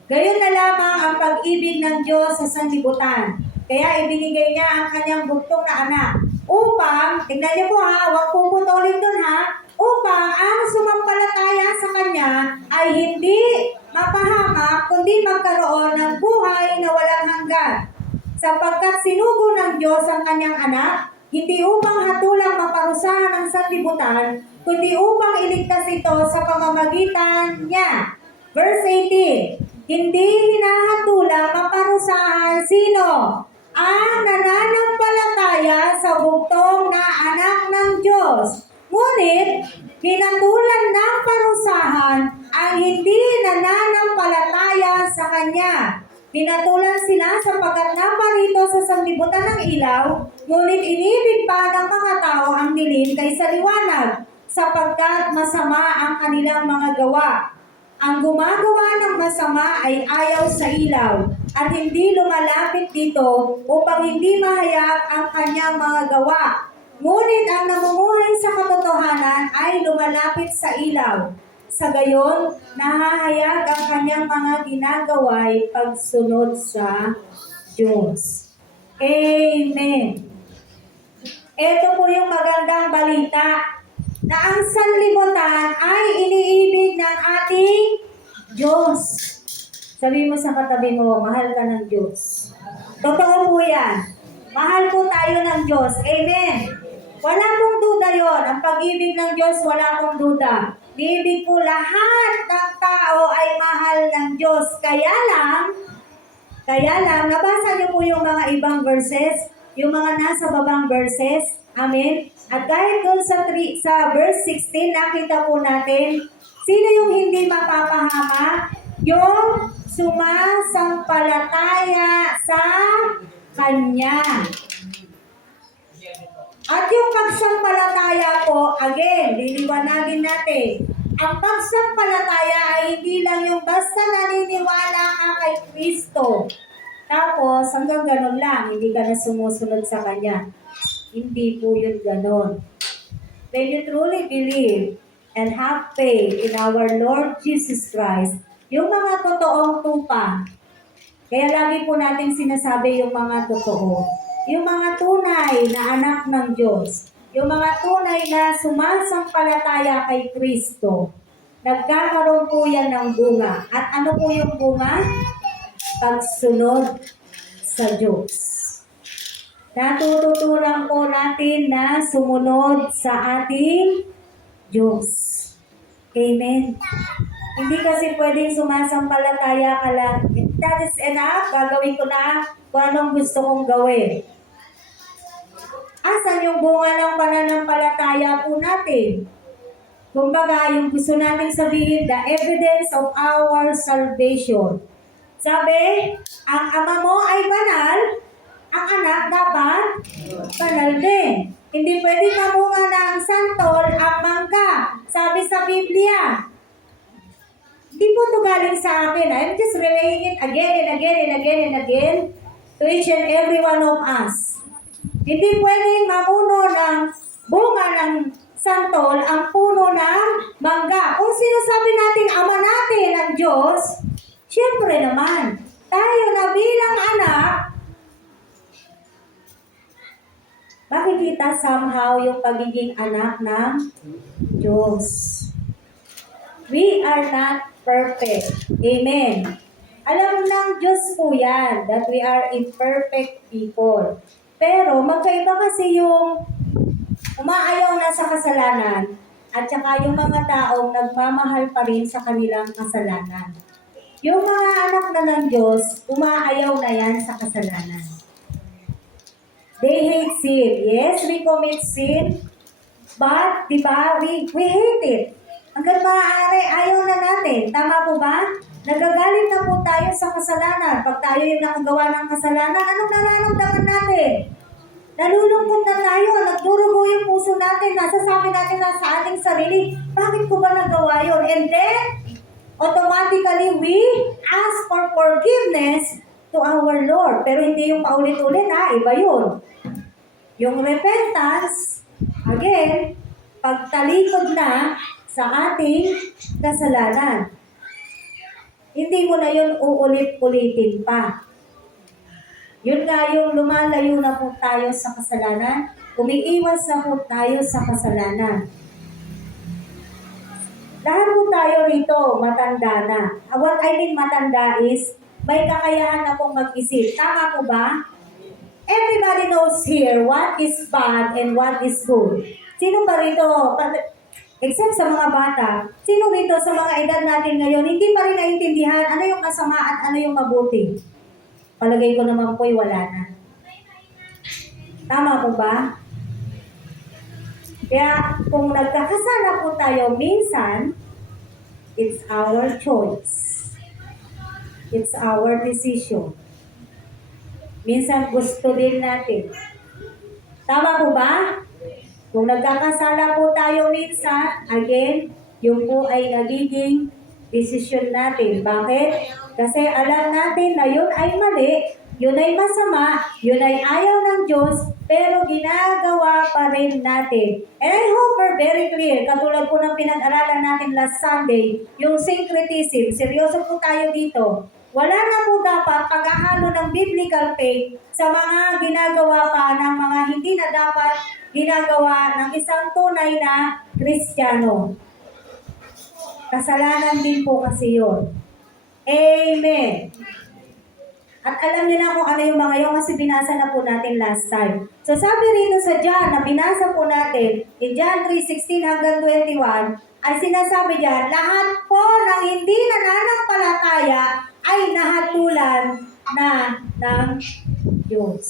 Gayon na lamang ang pag-ibig ng Diyos sa sanlibutan. Kaya ibinigay niya ang kanyang bugtong na anak. Upang, tignan niyo po ha, huwag pong putulin dun ha, upang ang sumampalataya sa kanya ay hindi mapahamak, kundi magkaroon ng buhay na walang hanggan. Sapagkat sinugo ng Diyos ang kanyang anak, hindi upang hatulang maparusahan ang sanlibutan, kundi upang iligtas ito sa pamamagitan niya. Verse 18, hindi hinahatulang maparusahan sino? Ang nananampalataya sa bugtong na anak ng Diyos. Ngunit, hinatulan ng parusahan ang hindi nananampalataya sa Kanya. Pinatulan sila sapagkat naparito sa sanlibutan ng ilaw, ngunit inibig pa ng mga tao ang dilim kaysa liwanag, sapagkat masama ang kanilang mga gawa. Ang gumagawa ng masama ay ayaw sa ilaw, at hindi lumalapit dito upang hindi mahayag ang kanyang mga gawa. Ngunit ang namumuhay sa katotohanan ay lumalapit sa ilaw. Sa gayon, nahahayag ang kanyang mga ginagawa'y pagsunod sa Diyos. Amen. Ito po yung magandang balita na ang sanlibutan ay iniibig ng ating Diyos. Sabi mo sa katabi mo, mahal ka ng Diyos. Totoo po yan. Mahal po tayo ng Diyos. Amen. Wala pong duda yon. Ang pag-ibig ng Diyos, wala pong duda. Ibig po lahat ng tao ay mahal ng Diyos. Kaya lang, nabasa niyo po yung mga ibang verses, yung mga nasa babang verses. Amen. At kahit doon sa verse 16, nakita po natin, sino yung hindi mapapahama? Yung sumasampalataya sa Kanya. At yung pagsampalataya po, again, liliwanagin natin. Ang pagsampalataya ay hindi lang yung basta naniniwala ka kay Kristo. Tapos, hanggang ganun lang, hindi ka na sumusunod sa Kanya. Hindi po yun ganun. When you truly believe and have faith in our Lord Jesus Christ, yung mga totoong tupa, kaya lagi po natin sinasabi yung mga totoo, yung mga tunay na anak ng Diyos, yung mga tunay na sumasampalataya kay Kristo, nagkakaroon po yan ng bunga. At ano po yung bunga? Pagsunod sa Diyos. Natututunan po natin na sumunod sa ating Diyos. Amen. Hindi kasi pwedeng sumasampalataya ka lang. That is enough. Gagawin ko na kung anong gusto kong gawin. Asan yung bunga ng pananampalataya po natin? Kumbaga, yung gusto natin sabihin, the evidence of our salvation. Sabi, ang ama mo ay banal, ang anak dapat banal din. Hindi pwede mamunga ng santol ang mangga. Sabi sa Biblia. Hindi po ito galing sa akin. I'm just relaying it again and again and again and again to each and every one of us. Hindi pwedeng mamuno ng bunga ng santol ang puno ng mangga. Kung sinasabi natin ama natin ang Diyos, siyempre naman, tayo na bilang anak, makikita somehow yung pagiging anak ng Diyos. We are not perfect. Amen. Alam ng Diyos po yan that we are imperfect people. Pero magkaiba kasi yung umaayaw na sa kasalanan at saka yung mga taong nagmamahal pa rin sa kanilang kasalanan. Yung mga anak na ng Diyos, umaayaw na yan sa kasalanan. They hate sin. Yes, we commit sin. But, di ba, we hate it. Hanggang maaari, ayaw na natin. Tama po ba? Nagagalit na po tayo sa kasalanan. Pag tayo yung nakagawa ng kasalanan, anong nararamdaman natin? Nalulungkot na tayo. Nagdurugo yung puso natin. Nasasabi natin na sa ating sarili, bakit ko ba nagawa yun? And then, automatically, we ask for forgiveness to our Lord. Pero hindi yung paulit-ulit, iba yun. Yung repentance, again, pagtalikod na sa ating kasalanan. Hindi mo na yun uulit-ulitin pa. Yun nga yung lumalayo na po tayo sa kasalanan, umiiwas na po tayo sa kasalanan. Lahat po tayo rito, matanda na. What I mean matanda is, may kakayahan na pong mag-isip. Tama po ba? Everybody knows here what is bad and what is good. Sino ba rito, except sa mga bata, sino rito sa mga edad natin ngayon, hindi pa rin naintindihan ano yung masama at ano yung mabuti? Palagay ko naman po'y wala na. Tama po ba? Kaya kung nagkakasala po tayo minsan, it's our choice. It's our decision. Minsan gusto din natin. Tama po ba? Kung nagkakasala po tayo minsan, again, yung po ay nagiging decision natin. Bakit? Kasi alam natin na yun ay mali, yun ay masama, yun ay ayaw ng Diyos, pero ginagawa pa rin natin. And I hope we're very clear, katulad po ng pinag-aralan natin last Sunday, yung syncretism, seryoso po tayo dito. Wala na po dapat paghahalo ng biblical faith sa mga ginagawa pa ng mga hindi na dapat ginagawa ng isang tunay na Kristiyano. Kasalanan din po kasi yun. Amen. At alam niyo na kung ano yung mga yun kasi binasa na po natin last time. So sabi rito sa John na binasa po natin, in John 3:16 hanggang 21, ay sinasabi diyan, lahat po ng hindi nananampalataya ay nahatulan na ng Diyos.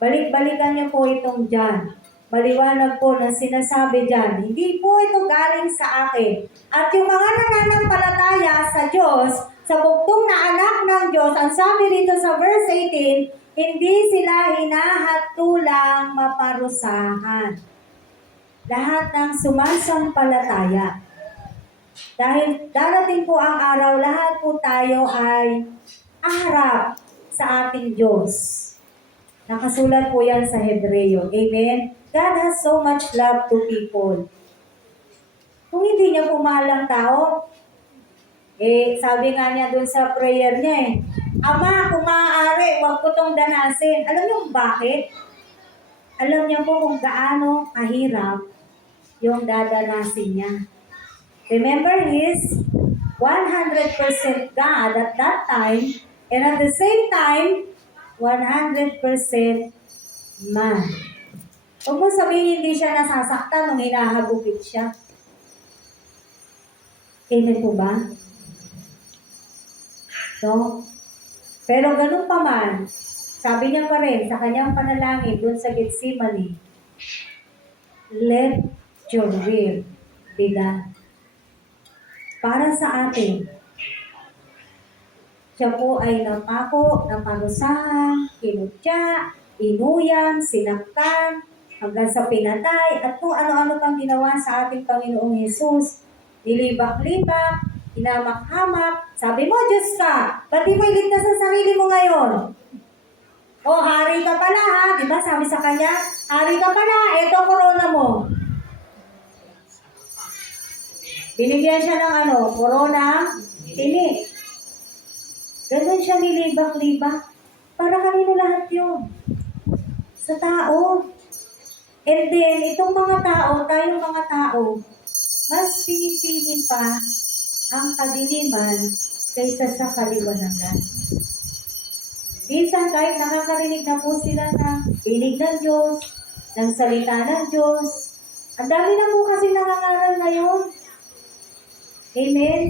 Balik-balikan niyo po itong John. Maliwanag po na sinasabi diyan, hindi po ito galing sa akin. At yung mga nananampalataya sa Diyos, sa bugtong na anak ng Diyos, ang sabi rito sa verse 18, hindi sila hinahatulang maparusahan. Lahat ng sumasampalataya. Dahil darating po ang araw, lahat po tayo ay aharap sa ating Diyos. Nakasulat po yan sa Hebreo. Amen? God has so much love to people. Kung hindi niya po mahal ang tao, sabi nga niya dun sa prayer niya Ama, kung maaari, huwag ko tong danasin. Alam niyo bakit? Alam niya po kung gaano kahirap yung dadanasin niya. Remember, He's 100% God at that time, and at the same time, 100% man. Huwag mo sabihin hindi siya nasasaktan nung hinahagupit siya. Amen po ba? No? Pero ganun pa man, sabi niya pa rin sa kanyang panalangin doon sa Gethsemane, let your will be done. Para sa atin, siya po ay napako, naparusahan, kinutya, inuyam, sinaktan, hanggang sa pinatay, at kung ano-ano pang ginawa sa ating Panginoong Hesus. Nilibak-libak, hinamak-hamak, sabi mo, Diyos ka, ba't di mo iligtas ang sarili mo ngayon? O, hari ka pala ha, di ba? Sabi sa kanya, hari ka pala, eto corona mo. Binigyan siya ng corona, tinik. Ganun siya nilibak-libak. Para kanino lahat yun? Sa tao. And then, itong mga tao, tayong mga tao, mas pinipili pa ang kadiliman kaysa sa kaliwanagan. Minsan kahit nakakarinig na po sila ng tinig ng Diyos, ng salita ng Diyos, ang dami na po kasi nangangaral ngayon. Amen?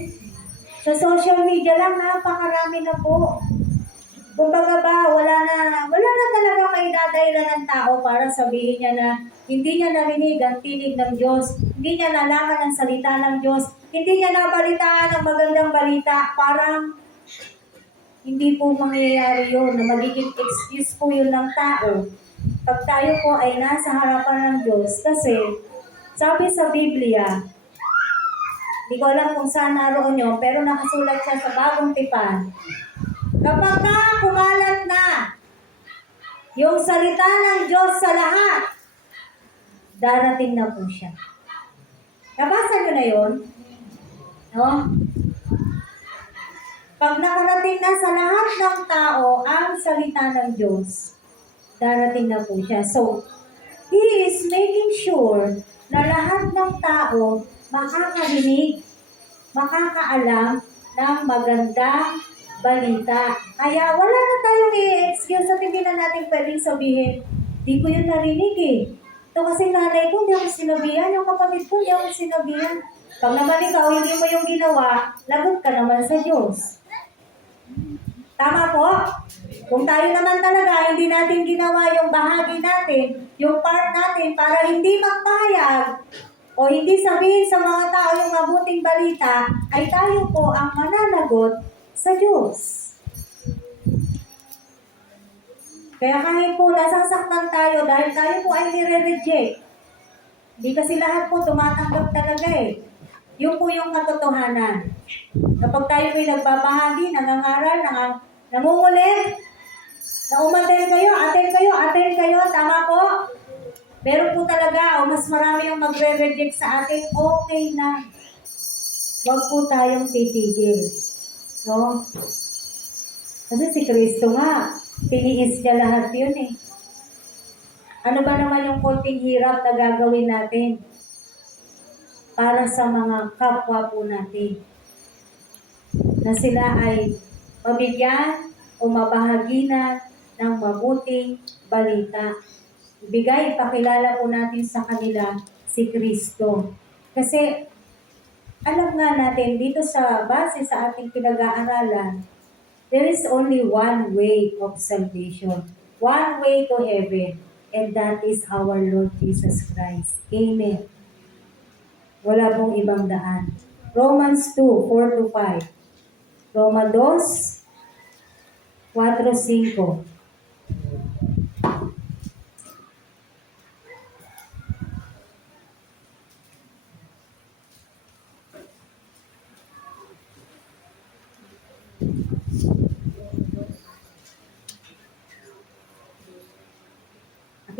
Sa social media lang, napakarami na po. Kumbaga ba, wala na talaga maidadailan ng tao para sabihin niya na hindi niya narinig ang tinig ng Diyos, hindi niya nalaman ang salita ng Diyos, hindi niya nabalitaan ang magandang balita, parang hindi po mangyayari yun, na magiging excuse po yun ng tao. Pag tayo po ay nasa harapan ng Diyos, kasi sabi sa Biblia, hindi ko alam kung saan naroon yun, pero nakasulat siya sa Bagong Tipan. Kapag kumalat na yung salita ng Diyos sa lahat, darating na po siya. Nabasa nyo na yun? No? Pag nakarating na sa lahat ng tao ang salita ng Diyos, darating na po siya. So, He is making sure na lahat ng tao makakarinig, makakaalam ng magandang balita. Kaya wala na tayong i-excuse at hindi na natin pwedeng sabihin, di ko yun narinig eh. Ito kasi nanay ko, hindi ako sinabihan. Yung kapatid ko, hindi ako sinabihan. Pag naman ikaw, hindi mo yung ginawa, lagot ka naman sa Diyos. Tama po? Kung tayo naman talaga, hindi natin ginawa yung bahagi natin, yung part natin, para hindi magpahayag, o hindi sabihin sa mga tao yung mabuting balita, ay tayo po ang mananagot sa Diyos. Kaya kahit po nasasaktan tayo dahil tayo po ay nire-reject, hindi kasi lahat po tumatanggap talaga eh. Yun po yung katotohanan. Kapag tayo po'y nagbabahagi, nangangaral, nangungulit, na umattend kayo, tama po? Pero po talaga, o mas marami yung magre-reject sa atin, okay na. Huwag po tayong titigil. No? Kasi si Kristo nga, tiniis niya lahat yun eh. Ano ba naman yung konting hirap na gagawin natin para sa mga kapwa po natin? Na sila ay mabigyan o mabahagi na ng mabuting balita. Pakilala po natin sa kanila si Kristo. Kasi alam nga natin dito sa base sa ating pinag-aaralan, there is only one way of salvation. One way to heaven. And that is our Lord Jesus Christ. Amen. Wala pong ibang daan. Romans 2:4-5. Roma 2:4-5.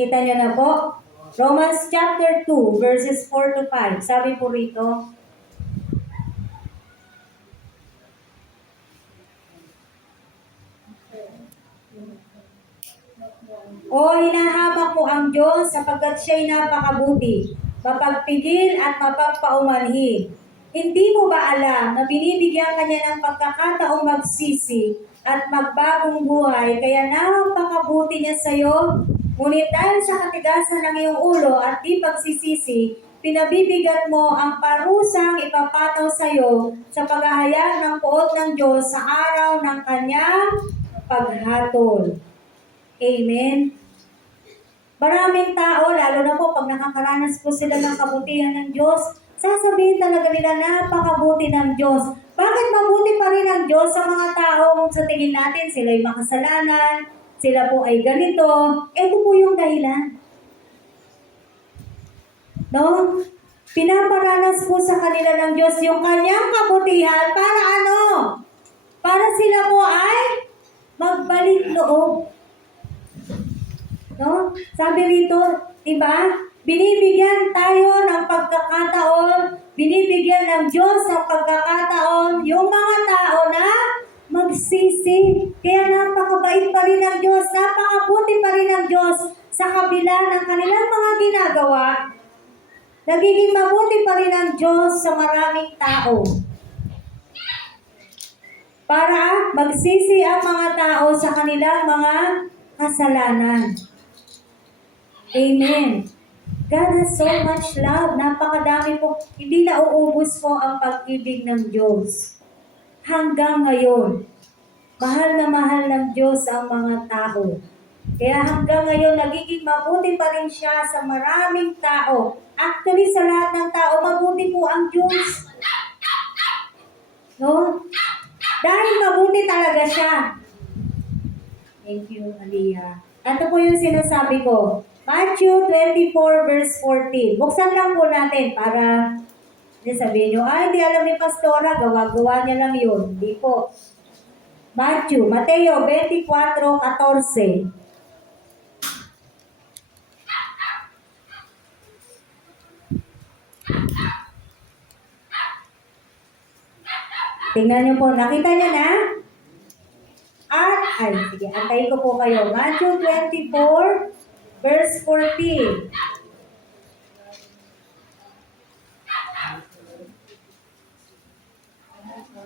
Kita niyo na po? Romans chapter 2, verses 4-5. Sabi po rito, O hinahamak mo ang Diyos sapagkat siya'y napakabuti, mapagpigil at mapagpaumanhin. Hindi mo ba alam na binibigyan ka niya ng pagkakataong magsisi at magbagong buhay, kaya napakabuti niya sa iyo? Ngunit dahil sa katigasan ng iyong ulo at di pagsisisi, pinabibigat mo ang parusang ipapataw sa iyo sa paghahayag ng puot ng Diyos sa araw ng kanyang paghatol. Amen. Maraming tao, lalo na po pag nakakaranas po sila ng kabutihan ng Diyos, sasabihin talaga nila napakabuti ng Diyos. Bakit mabuti pa rin ang Diyos sa mga tao kung sa tingin natin sila'y makasalanan, sila po ay ganito? Ito po yung dahilan. No? Pinaparanas po sa kanila ng Diyos yung kanyang kabutihan para ano? Para sila po ay magbalik loob. No? Sabi rito, diba? Binibigyan tayo ng pagkakataon, binibigyan ng Diyos ng pagkakataon yung mga tao na magsisi. Kaya napakabait pa rin ng Diyos, napakabuti pa rin ng Diyos sa kabila ng kanilang mga ginagawa. Nagiging mabuti pa rin ang Diyos sa maraming tao. Para magsisi ang mga tao sa kanilang mga kasalanan. Amen. God has so much love. Napakadami po. Hindi na uubos po ang pag-ibig ng Diyos. Hanggang ngayon, mahal na mahal ng Diyos ang mga tao. Kaya hanggang ngayon, nagiging mabuti pa rin siya sa maraming tao. Actually, sa lahat ng tao, mabuti po ang Diyos. No? Dahil mabuti talaga siya. Thank you, Aliyah. Ito po yung sinasabi ko. Matthew 24 verse 14. Buksan lang po natin para sabihin nyo, hindi alam ni Pastora, gawa-gawa niya lang yun. Hindi po. Mateo 24:14. Tingnan nyo po. Nakita nyo na? Sige, antayin ko po kayo. Matthew 24 verse 14.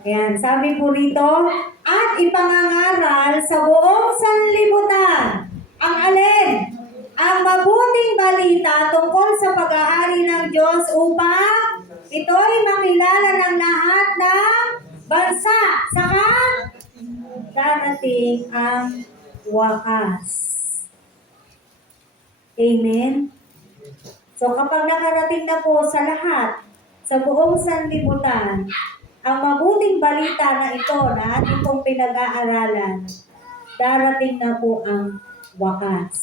Ayan, sabi po rito, at ipangangaral sa buong sanlibutan ang alin? Ang mabuting balita tungkol sa pag-aari ng Diyos upang ito'y makilala ng lahat ng bansa. Saka darating ang wakas. Amen? So kapag nakarating na po sa lahat, sa buong sanlibutan, ang mabuting balita na ito na ating pong pinag-aaralan, darating na po ang wakas.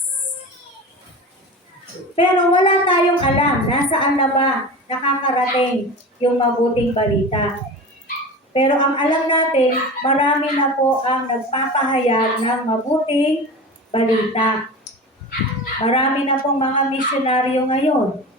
Pero wala tayong alam nasaan na ba nakakarating yung mabuting balita. Pero ang alam natin, marami na po ang nagpapahayag ng mabuting balita. Marami na pong mga misyonaryo ngayon.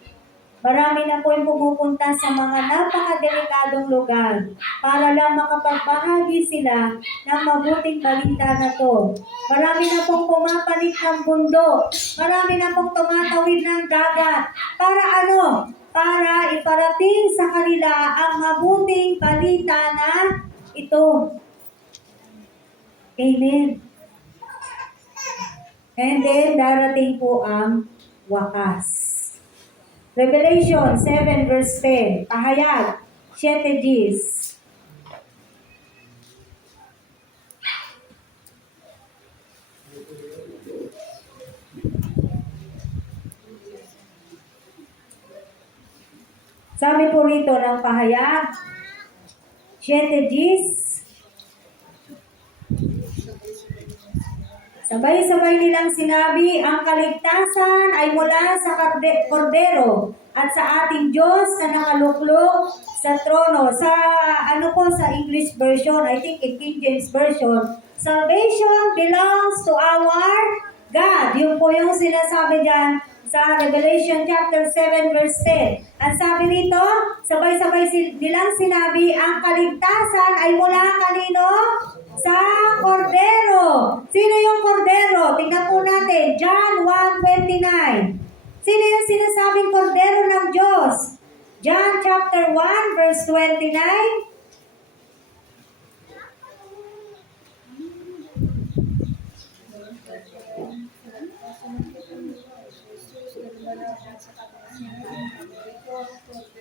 Marami na po yung pumupunta sa mga napakadelikadong lugar para lang makapagbahagi sila ng mabuting balita na to. Marami na pong pumapalit ng bundok. Marami na pong tumatawid ng dagat. Para ano? Para iparating sa kanila ang mabuting balita na ito. Amen. And then, darating po ang wakas. Revelation 7 verse 10. Pahayag. 7 Gs. Sabi po rito ng pahayag. 7 Gs. Sabay-sabay nilang sinabi, ang kaligtasan ay mula sa kordero at sa ating Diyos na nakaluklok sa trono. Sa sa English version, I think in King James version, salvation belongs to our God. Yun po yung sinasabi dyan sa Revelation chapter 7 verse 10. Ang sabi nito, sabay-sabay nilang sinabi, ang kaligtasan ay mula kanino? Sa kordero. Sino yung kordero? Tingnan po natin. John 1:29. Sino yung sinasabing kordero ng Diyos? John chapter 1 verse 29.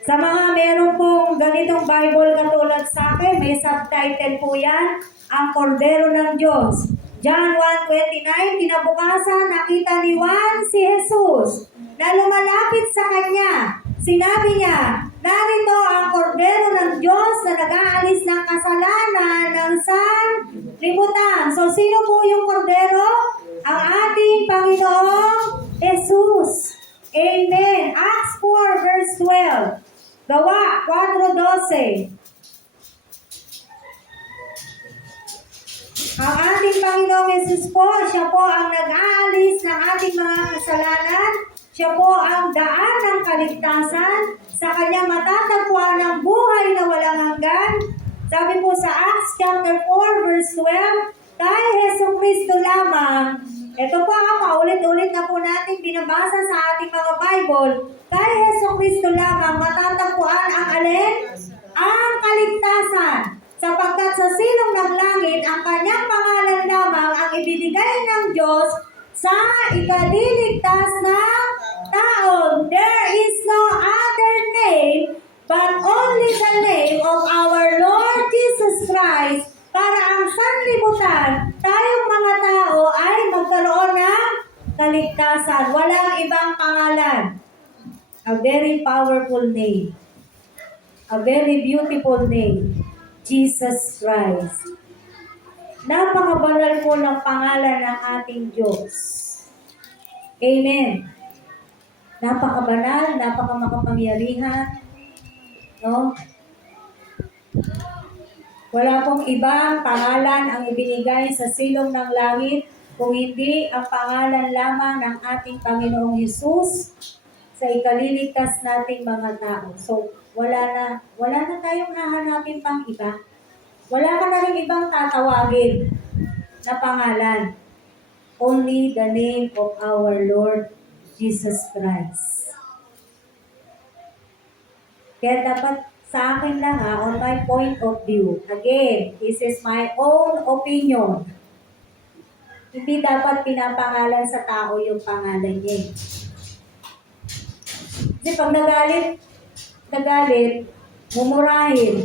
Sa mga meron pong ganitong Bible katulad sa akin, may subtitle po yan, ang Kordero ng Diyos. John 1:29, kinabukasan nakita ni Juan si Jesus na lumalapit sa kanya. Sinabi niya, narito ang Kordero ng Diyos na nag-aalis ng kasalanan ng sanlibutan. So, sino po yung Kordero? Ang ating Panginoong Jesus. Amen. Acts 4 verse 12. Gawa 4:12. Ang ating Panginoong Jesus po, siya po ang nag-aalis ng ating mga kasalanan. Siya po ang daan ng kaligtasan. Sa kanya matatagpuan ang buhay na walang hanggan. Sabi po sa Acts chapter 4 verse 12, kay Jesucristo lamang. Ito po paulit-ulit na po natin binabasa sa ating mga Bible. Kay Jesucristo lamang matatagpuan ang alin? Ang kaligtasan. Sapagkat sa silong ng langit, ang kanyang pangalan lamang ang ibinigay ng Diyos sa ikaliligtas ng tao. There is no other name but only the name of our Lord Jesus Christ para ang sanlibutan, tayong mga tao ay magkaroon ng kaligtasan. Walang ibang pangalan. A very powerful name. A very beautiful name. Jesus Christ. Napakabanal po ng pangalan ng ating Diyos. Amen. Napakabanal, napakamakapangyarihan. No? Wala pong ibang pangalan ang ibinigay sa silong ng langit kung hindi ang pangalan lamang ng ating Panginoong Hesus sa ikaliligtas nating mga tao. So, wala na tayong hahanapin pang iba. Wala ka na rin ibang tatawagin na pangalan. Only the name of our Lord Jesus Christ. Kaya dapat sa akin lang on my point of view. Again, this is my own opinion. Hindi dapat pinapangalan sa tao yung pangalan niya. Kasi pag nagalit, mumurahin.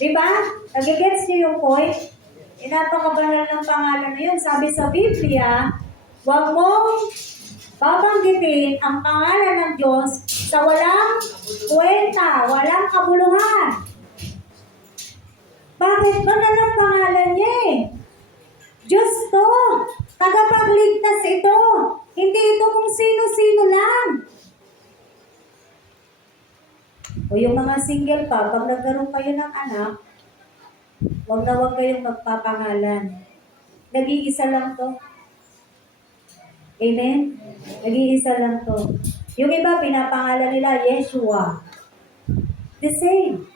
Diba? Nagigets niyo yung point? Napakabanal ng pangalan na yun. Sabi sa Biblia, huwag mong babanggitin ang pangalan ng Diyos sa walang kwenta, walang kabuluhan. Bakit? Banal ang pangalan niya eh. Diyos to. Tagapagligtas ito. Hindi ito kung sino-sino lang. O yung mga single pa, pag nagkaroon kayo ng anak, huwag na huwag kayong magpapangalan. Nag-iisa lang to. Amen? Nag-iisa lang to. Yung iba, pinapangalan nila Yeshua. The same.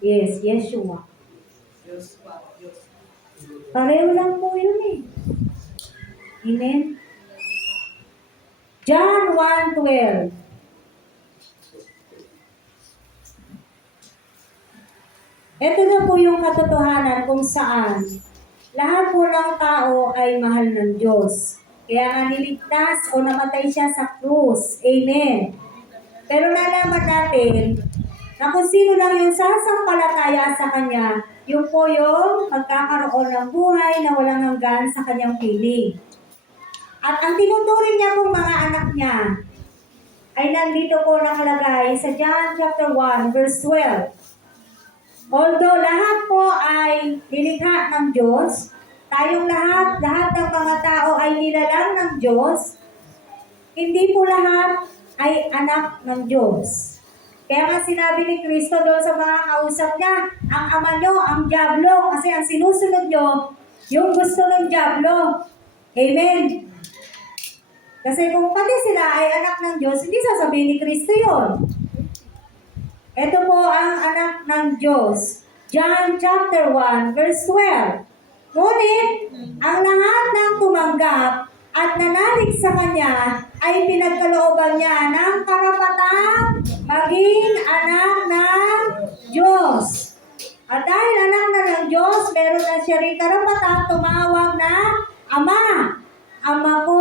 Yes, Yeshua. Pareho lang po yun eh. Amen? John 1:12. Ito na po yung katotohanan kung saan lahat po ng tao ay mahal ng Diyos. Kaya nga niligtas o namatay siya sa krus. Amen. Pero nalaman natin na kung sino lang yung sasampalataya sa Kanya, yung po yung magkakaroon ng buhay na walang hanggan sa Kanyang piling. At ang tinuturing niya pong mga anak niya ay nandito po nakalagay sa John chapter 1 verse 12. Although lahat po ay nilikha ng Diyos, tayong lahat ng mga tao ay nilalang ng Diyos, hindi po lahat ay anak ng Diyos. Kaya nga sinabi ni Kristo doon sa mga kausap niya, ang ama nyo, ang dyablo, kasi ang sinusunod nyo, yung gusto ng dyablo. Amen. Kasi kung pati sila ay anak ng Diyos, hindi sasabihin ni Kristo yun. Ito po ang anak ng Diyos. John chapter 1 verse 12. Ngunit, ang lahat ng tumanggap at nanalig sa Kanya ay pinagkalooban niya ng karapatang maging anak ng Diyos. At dahil anak na ng Diyos, meron na siya rin karapatang tumawag na Ama. Ama ko.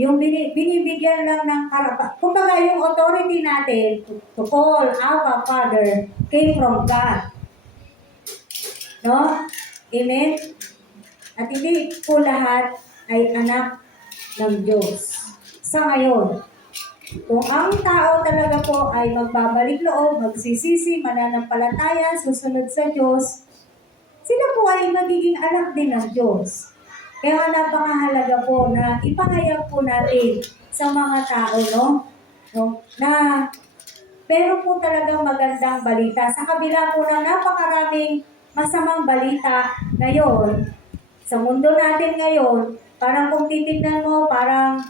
Yung binibigyan lang ng karapat. Kumbaga yung authority natin to call our Father came from God. No? Amen? At hindi po lahat ay anak ng Diyos. Sa ngayon, kung ang tao talaga po ay magbabalik loob, magsisisi, mananampalataya, susunod sa Diyos, sila po ay magiging anak din ng Diyos. Kaya napakahalaga po na ipahayag po natin sa mga tao, no? Na pero po talagang magandang balita. Sa kabila po ng napakaraming masamang balita ngayon, sa mundo natin ngayon, parang kung titignan mo, parang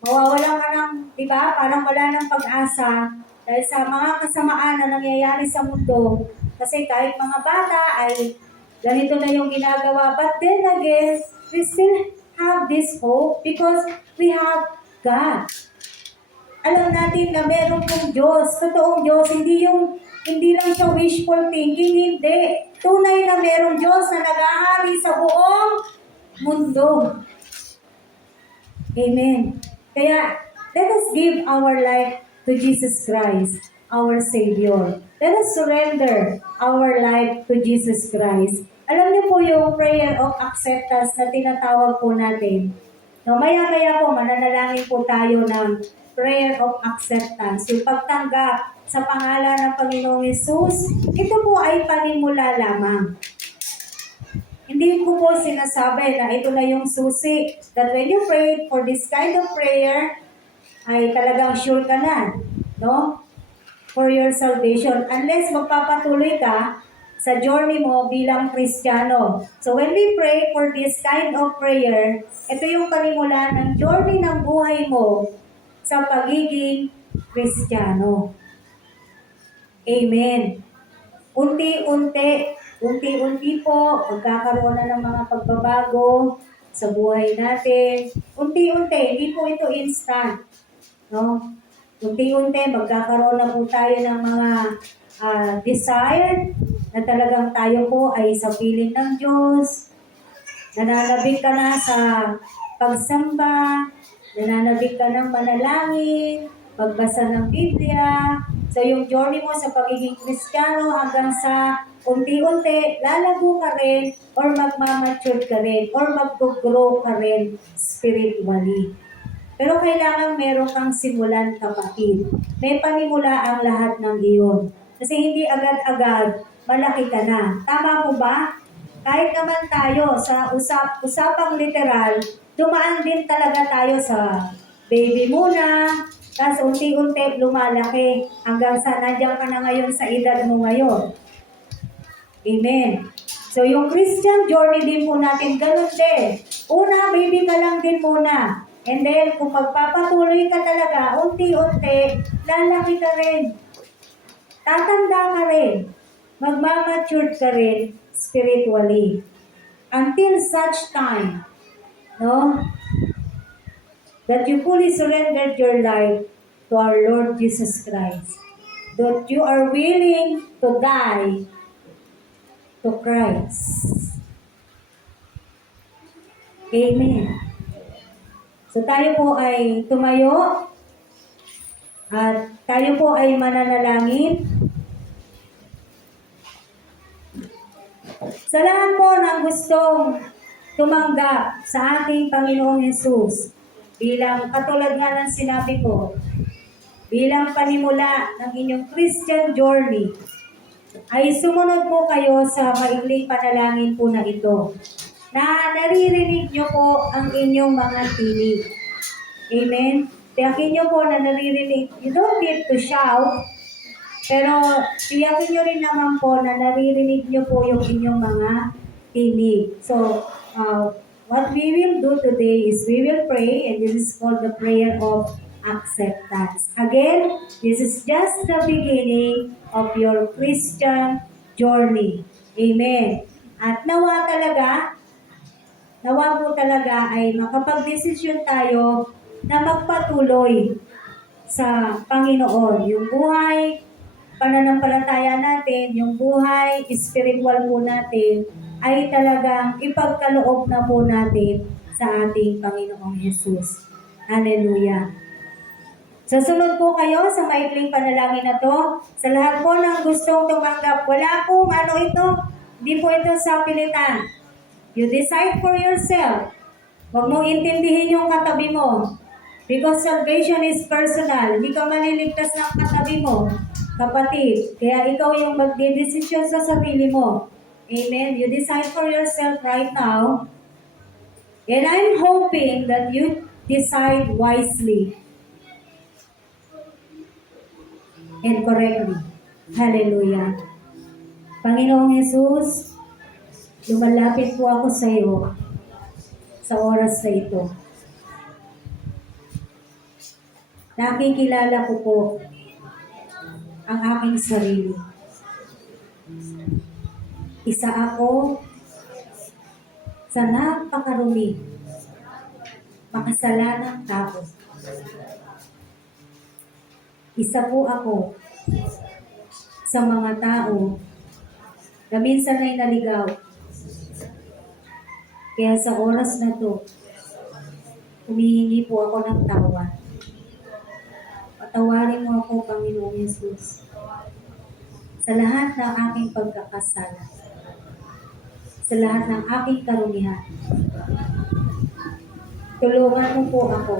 mawawalan ka ng, di ba? Parang wala ng pag-asa dahil sa mga kasamaan na nangyayari sa mundo. Kasi kahit mga bata ay ganito na yung ginagawa. But then again, we still have this hope because we have God. Alam natin na meron pong Diyos, totoong Diyos, hindi lang siya wishful thinking, hindi. Tunay na merong Diyos na nag-ahari sa buong mundo. Amen. Kaya, let us give our life to Jesus Christ, our Savior. Let us surrender our life to Jesus Christ. Alam niyo po yung prayer of acceptance na tinatawag po natin. No, maya-maya po, mananalangin po tayo ng prayer of acceptance. Yung pagtanggap sa pangalan ng Panginoong Hesus, ito po ay panimula lamang. Hindi ko po sinasabi na ito na yung susi. That when you pray for this kind of prayer, ay talagang sure ka na, no? For your salvation. Unless magpapatuloy ka sa journey mo bilang Kristiyano. So when we pray for this kind of prayer, ito yung panimula ng journey ng buhay mo sa pagiging Kristiyano. Amen. Unti-unti po, magkakaroon na ng mga pagbabago sa buhay natin. Unti-unti, hindi po ito instant. No? unti-unti magkakaroon na po tayo ng mga desire na talagang tayo po ay sa piling ng Diyos. Nananabik ka na sa pagsamba, nananabik ka ng manalangin, pagbasa ng Biblia. So yung journey mo sa pagiging Kristiyano hanggang sa unti-unti, lalago ka rin or magmamature ka rin or mag-grow ka rin spiritually. Pero kailangan meron kang simulan, kapatid. May panimula ang lahat ng iyon. Kasi hindi agad-agad malaki ka na. Tama po ba? Kahit naman tayo sa usapang literal, dumaan din talaga tayo sa baby muna, tapos unti-unti lumalaki hanggang sa nandiyan ka na ngayon sa edad mo ngayon. Amen. So yung Christian journey din po natin, ganun din. Una, baby ka lang din muna. And then, kung magpapatuloy ka talaga, unti-unti, lalaki ka rin. Tatanda ka rin. Magmamature ka rin spiritually. Until such time, no, that you fully surrendered your life to our Lord Jesus Christ. That you are willing to die to Christ. Amen. So tayo po ay tumayo at tayo po ay mananalangin. Sa lahat po ng gustong tumanggap sa ating Panginoong Hesus, bilang katulad nga ng sinabi ko, bilang panimula ng inyong Christian journey, ay sumunod po kayo sa maikling panalangin po na ito, na naririnig nyo po ang inyong mga tinig. Amen? Tiyakin nyo po na naririnig. You don't need to shout, pero tiyakin nyo rin naman po na naririnig nyo po yung inyong mga tinig. So, what we will do today is we will pray, and this is called the prayer of acceptance. Again, this is just the beginning of your Christian journey. Amen. At nawa po talaga ay makapag-desisyon tayo na magpatuloy sa Panginoon. Yung buhay, pananampalataya natin, yung buhay, spiritual po natin, ay talagang ipagkaloob na po natin sa ating Panginoong Hesus. Hallelujah. Susunod po kayo sa maikling panalangin na to. Sa lahat po ng gustong tumanggap, wala pong ito, hindi po ito sa pilitan. You decide for yourself. Huwag mong intindihin yung katabi mo. Because salvation is personal. Hindi ka maliligtas ng katabi mo, kapatid. Kaya ikaw yung magdedesisyon sa sarili mo. Amen. You decide for yourself right now. And I'm hoping that you decide wisely and correctly. Hallelujah. Panginoong Hesus, lumalapit po ako sa iyo sa oras na ito. Nakikilala ko po ang aking sarili. Isa ako sa napakarumi, makasalanang tao. Isa po ako sa mga tao na minsan ay naligaw. Kaya sa oras na to, humihingi po ako ng tawad. Patawarin mo ako, Panginoong Yesus, sa lahat ng aking pagkakasala, sa lahat ng aking karumihan. Tulungan mo po ako.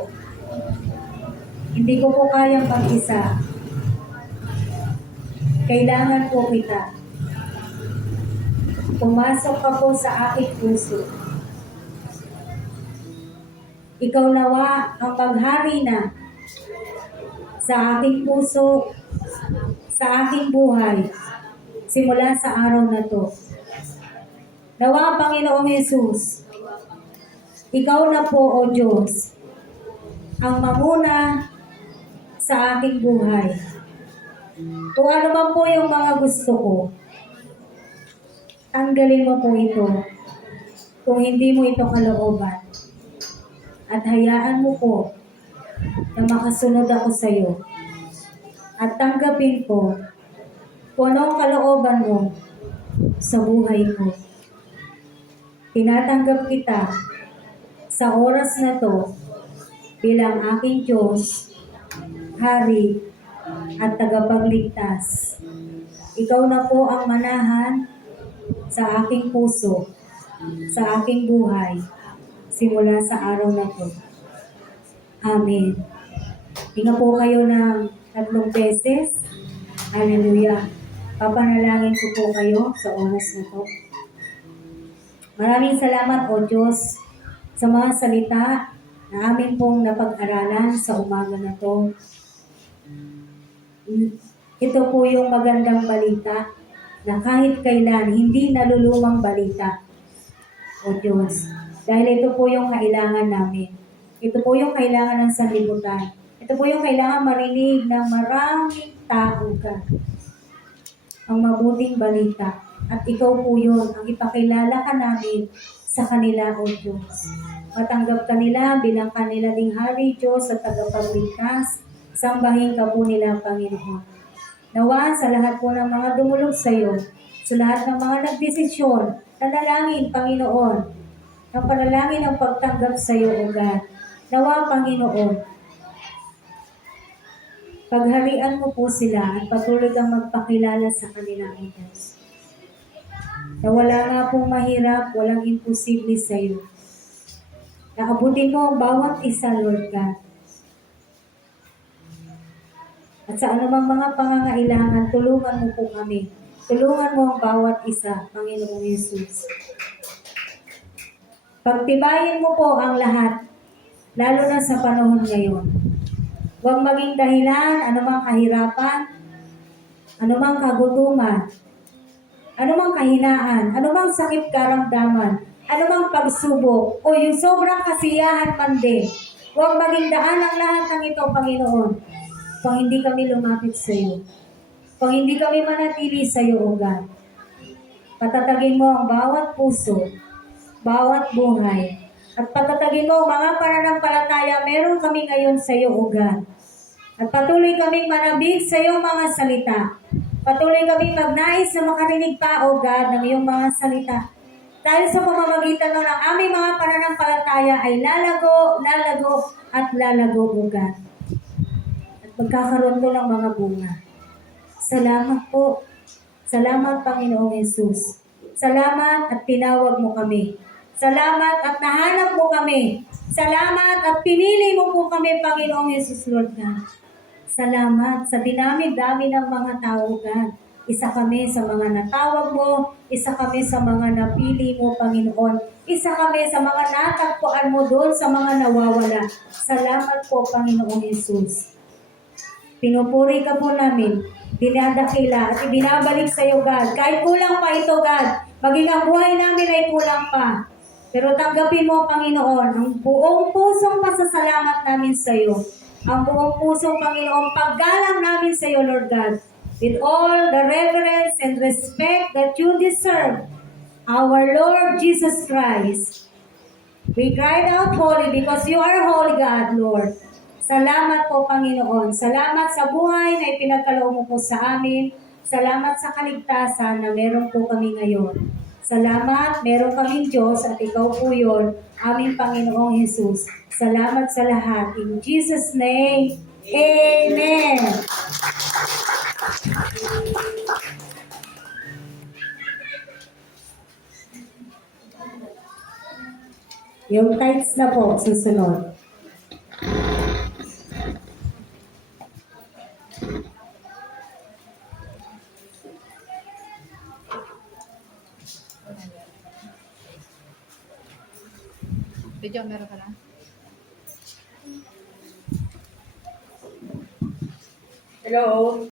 Hindi ko po kayang mag-isa. Kailangan po kita. Pumasok ka po sa aking puso. Ikaw nawa ang maghari na sa aking puso, sa aking buhay, simula sa araw na to. Nawa, Panginoong Yesus, ikaw na po, O Diyos, ang mamuna sa aking buhay. Kung ano man po yung mga gusto ko, tanggalin mo po ito kung hindi mo ito kalooban. At hayaan mo po na makasunod ako sa iyo at tanggapin ko kung anong kalooban mo sa buhay ko. Tinatanggap kita sa oras na to bilang aking Diyos, Hari, at tagapagligtas. Ikaw na po ang manahan sa aking puso, sa aking buhay, simula sa araw na to. Amen. Hinga po kayo ng 3 beses. Hallelujah. Papanalangin ko po kayo sa oras na to. Maraming salamat o Diyos sa mga salita na amin pong napag-aralan sa umaga na to. Ito po yung magandang balita na kahit kailan hindi naluluwang balita o Diyos. Dahil ito po yung kailangan namin. Ito po yung kailangan ng sanlibutan. Ito po yung kailangan marinig ng maraming tao ka. Ang mabuting balita. At ikaw po yun, ang ipakilala ka namin sa kanila, O Diyos. Matanggap ka nila bilang kanila ding Hari, Diyos at tagapagligtas. Sambahin ka po nila, Panginoon. Nawa sa lahat po ng mga dumulog sa iyo, sa lahat ng mga nagdesisyon, nanalangin, Panginoon, ng panalangin ng pagtanggap sa iyo, O God. Nawa, Panginoon, pagharian mo po sila at patuloy kang magpakilala sa kanila, O Diyos. Na wala nga pong mahirap, walang imposible sa iyo. Naabutin mo ang bawat isa, Lord God. At sa anumang mga pangangailangan, tulungan mo po kami. Tulungan mo ang bawat isa, Panginoong Yesus. Pagtibayin mo po ang lahat, lalo na sa panahon ngayon. Huwag maging dahilan, anumang kahirapan, anumang kagutuman, anumang kahinaan, anumang sakit karamdaman, anumang pagsubok, o yung sobrang kasiyahan man din. Huwag maging daan ang lahat ng ito, Panginoon, kung hindi kami lumapit sa iyo. Kung hindi kami manatili sa iyo, O God. Patatagin mo ang bawat puso, bawat buhay, at patatagin mo ang mga pananampalataya meron kami ngayon sa iyo, O God. At patuloy kaming manabig sa iyong mga salita. Patuloy kaming magnais na makarinig pa, O God, ng iyong mga salita. Dahil sa pamamagitan ng aming mga pananampalataya ay lalago, at lalago, O God. At magkakaroon to ng mga bunga. Salamat po. Salamat, Panginoong Yesus. Salamat at tinawag mo kami. Salamat at nahanap mo kami. Salamat at pinili mo po kami, Panginoong Yesus, Lord God. Salamat sa dinami-dami ng mga tao, God. Isa kami sa mga natawag mo, isa kami sa mga napili mo, Panginoon. Isa kami sa mga natagpuan mo doon sa mga nawawala. Salamat po, Panginoong Yesus. Pinupuri ka po namin, dinadakila at ibinabalik sa iyo, God. Kahit kulang pa ito, God, maging ang buhay namin ay kulang pa. Pero tanggapin mo, Panginoon, ang buong pusong pasasalamat namin sa iyo. Ang buong pusong, Panginoon, paggalang namin sa iyo, Lord God, with all the reverence and respect that you deserve, our Lord Jesus Christ. We cried out holy because you are holy, God, Lord. Salamat po, Panginoon. Salamat sa buhay na ipinagkaloob mo po sa amin. Salamat sa kaligtasan na meron po kami ngayon. Salamat, meron kaming Diyos at ikaw po yun, aming Panginoong Jesus. Salamat sa lahat. In Jesus' name, Amen. Yung tithes na po, susunod. Video, meron ka lang? Hello.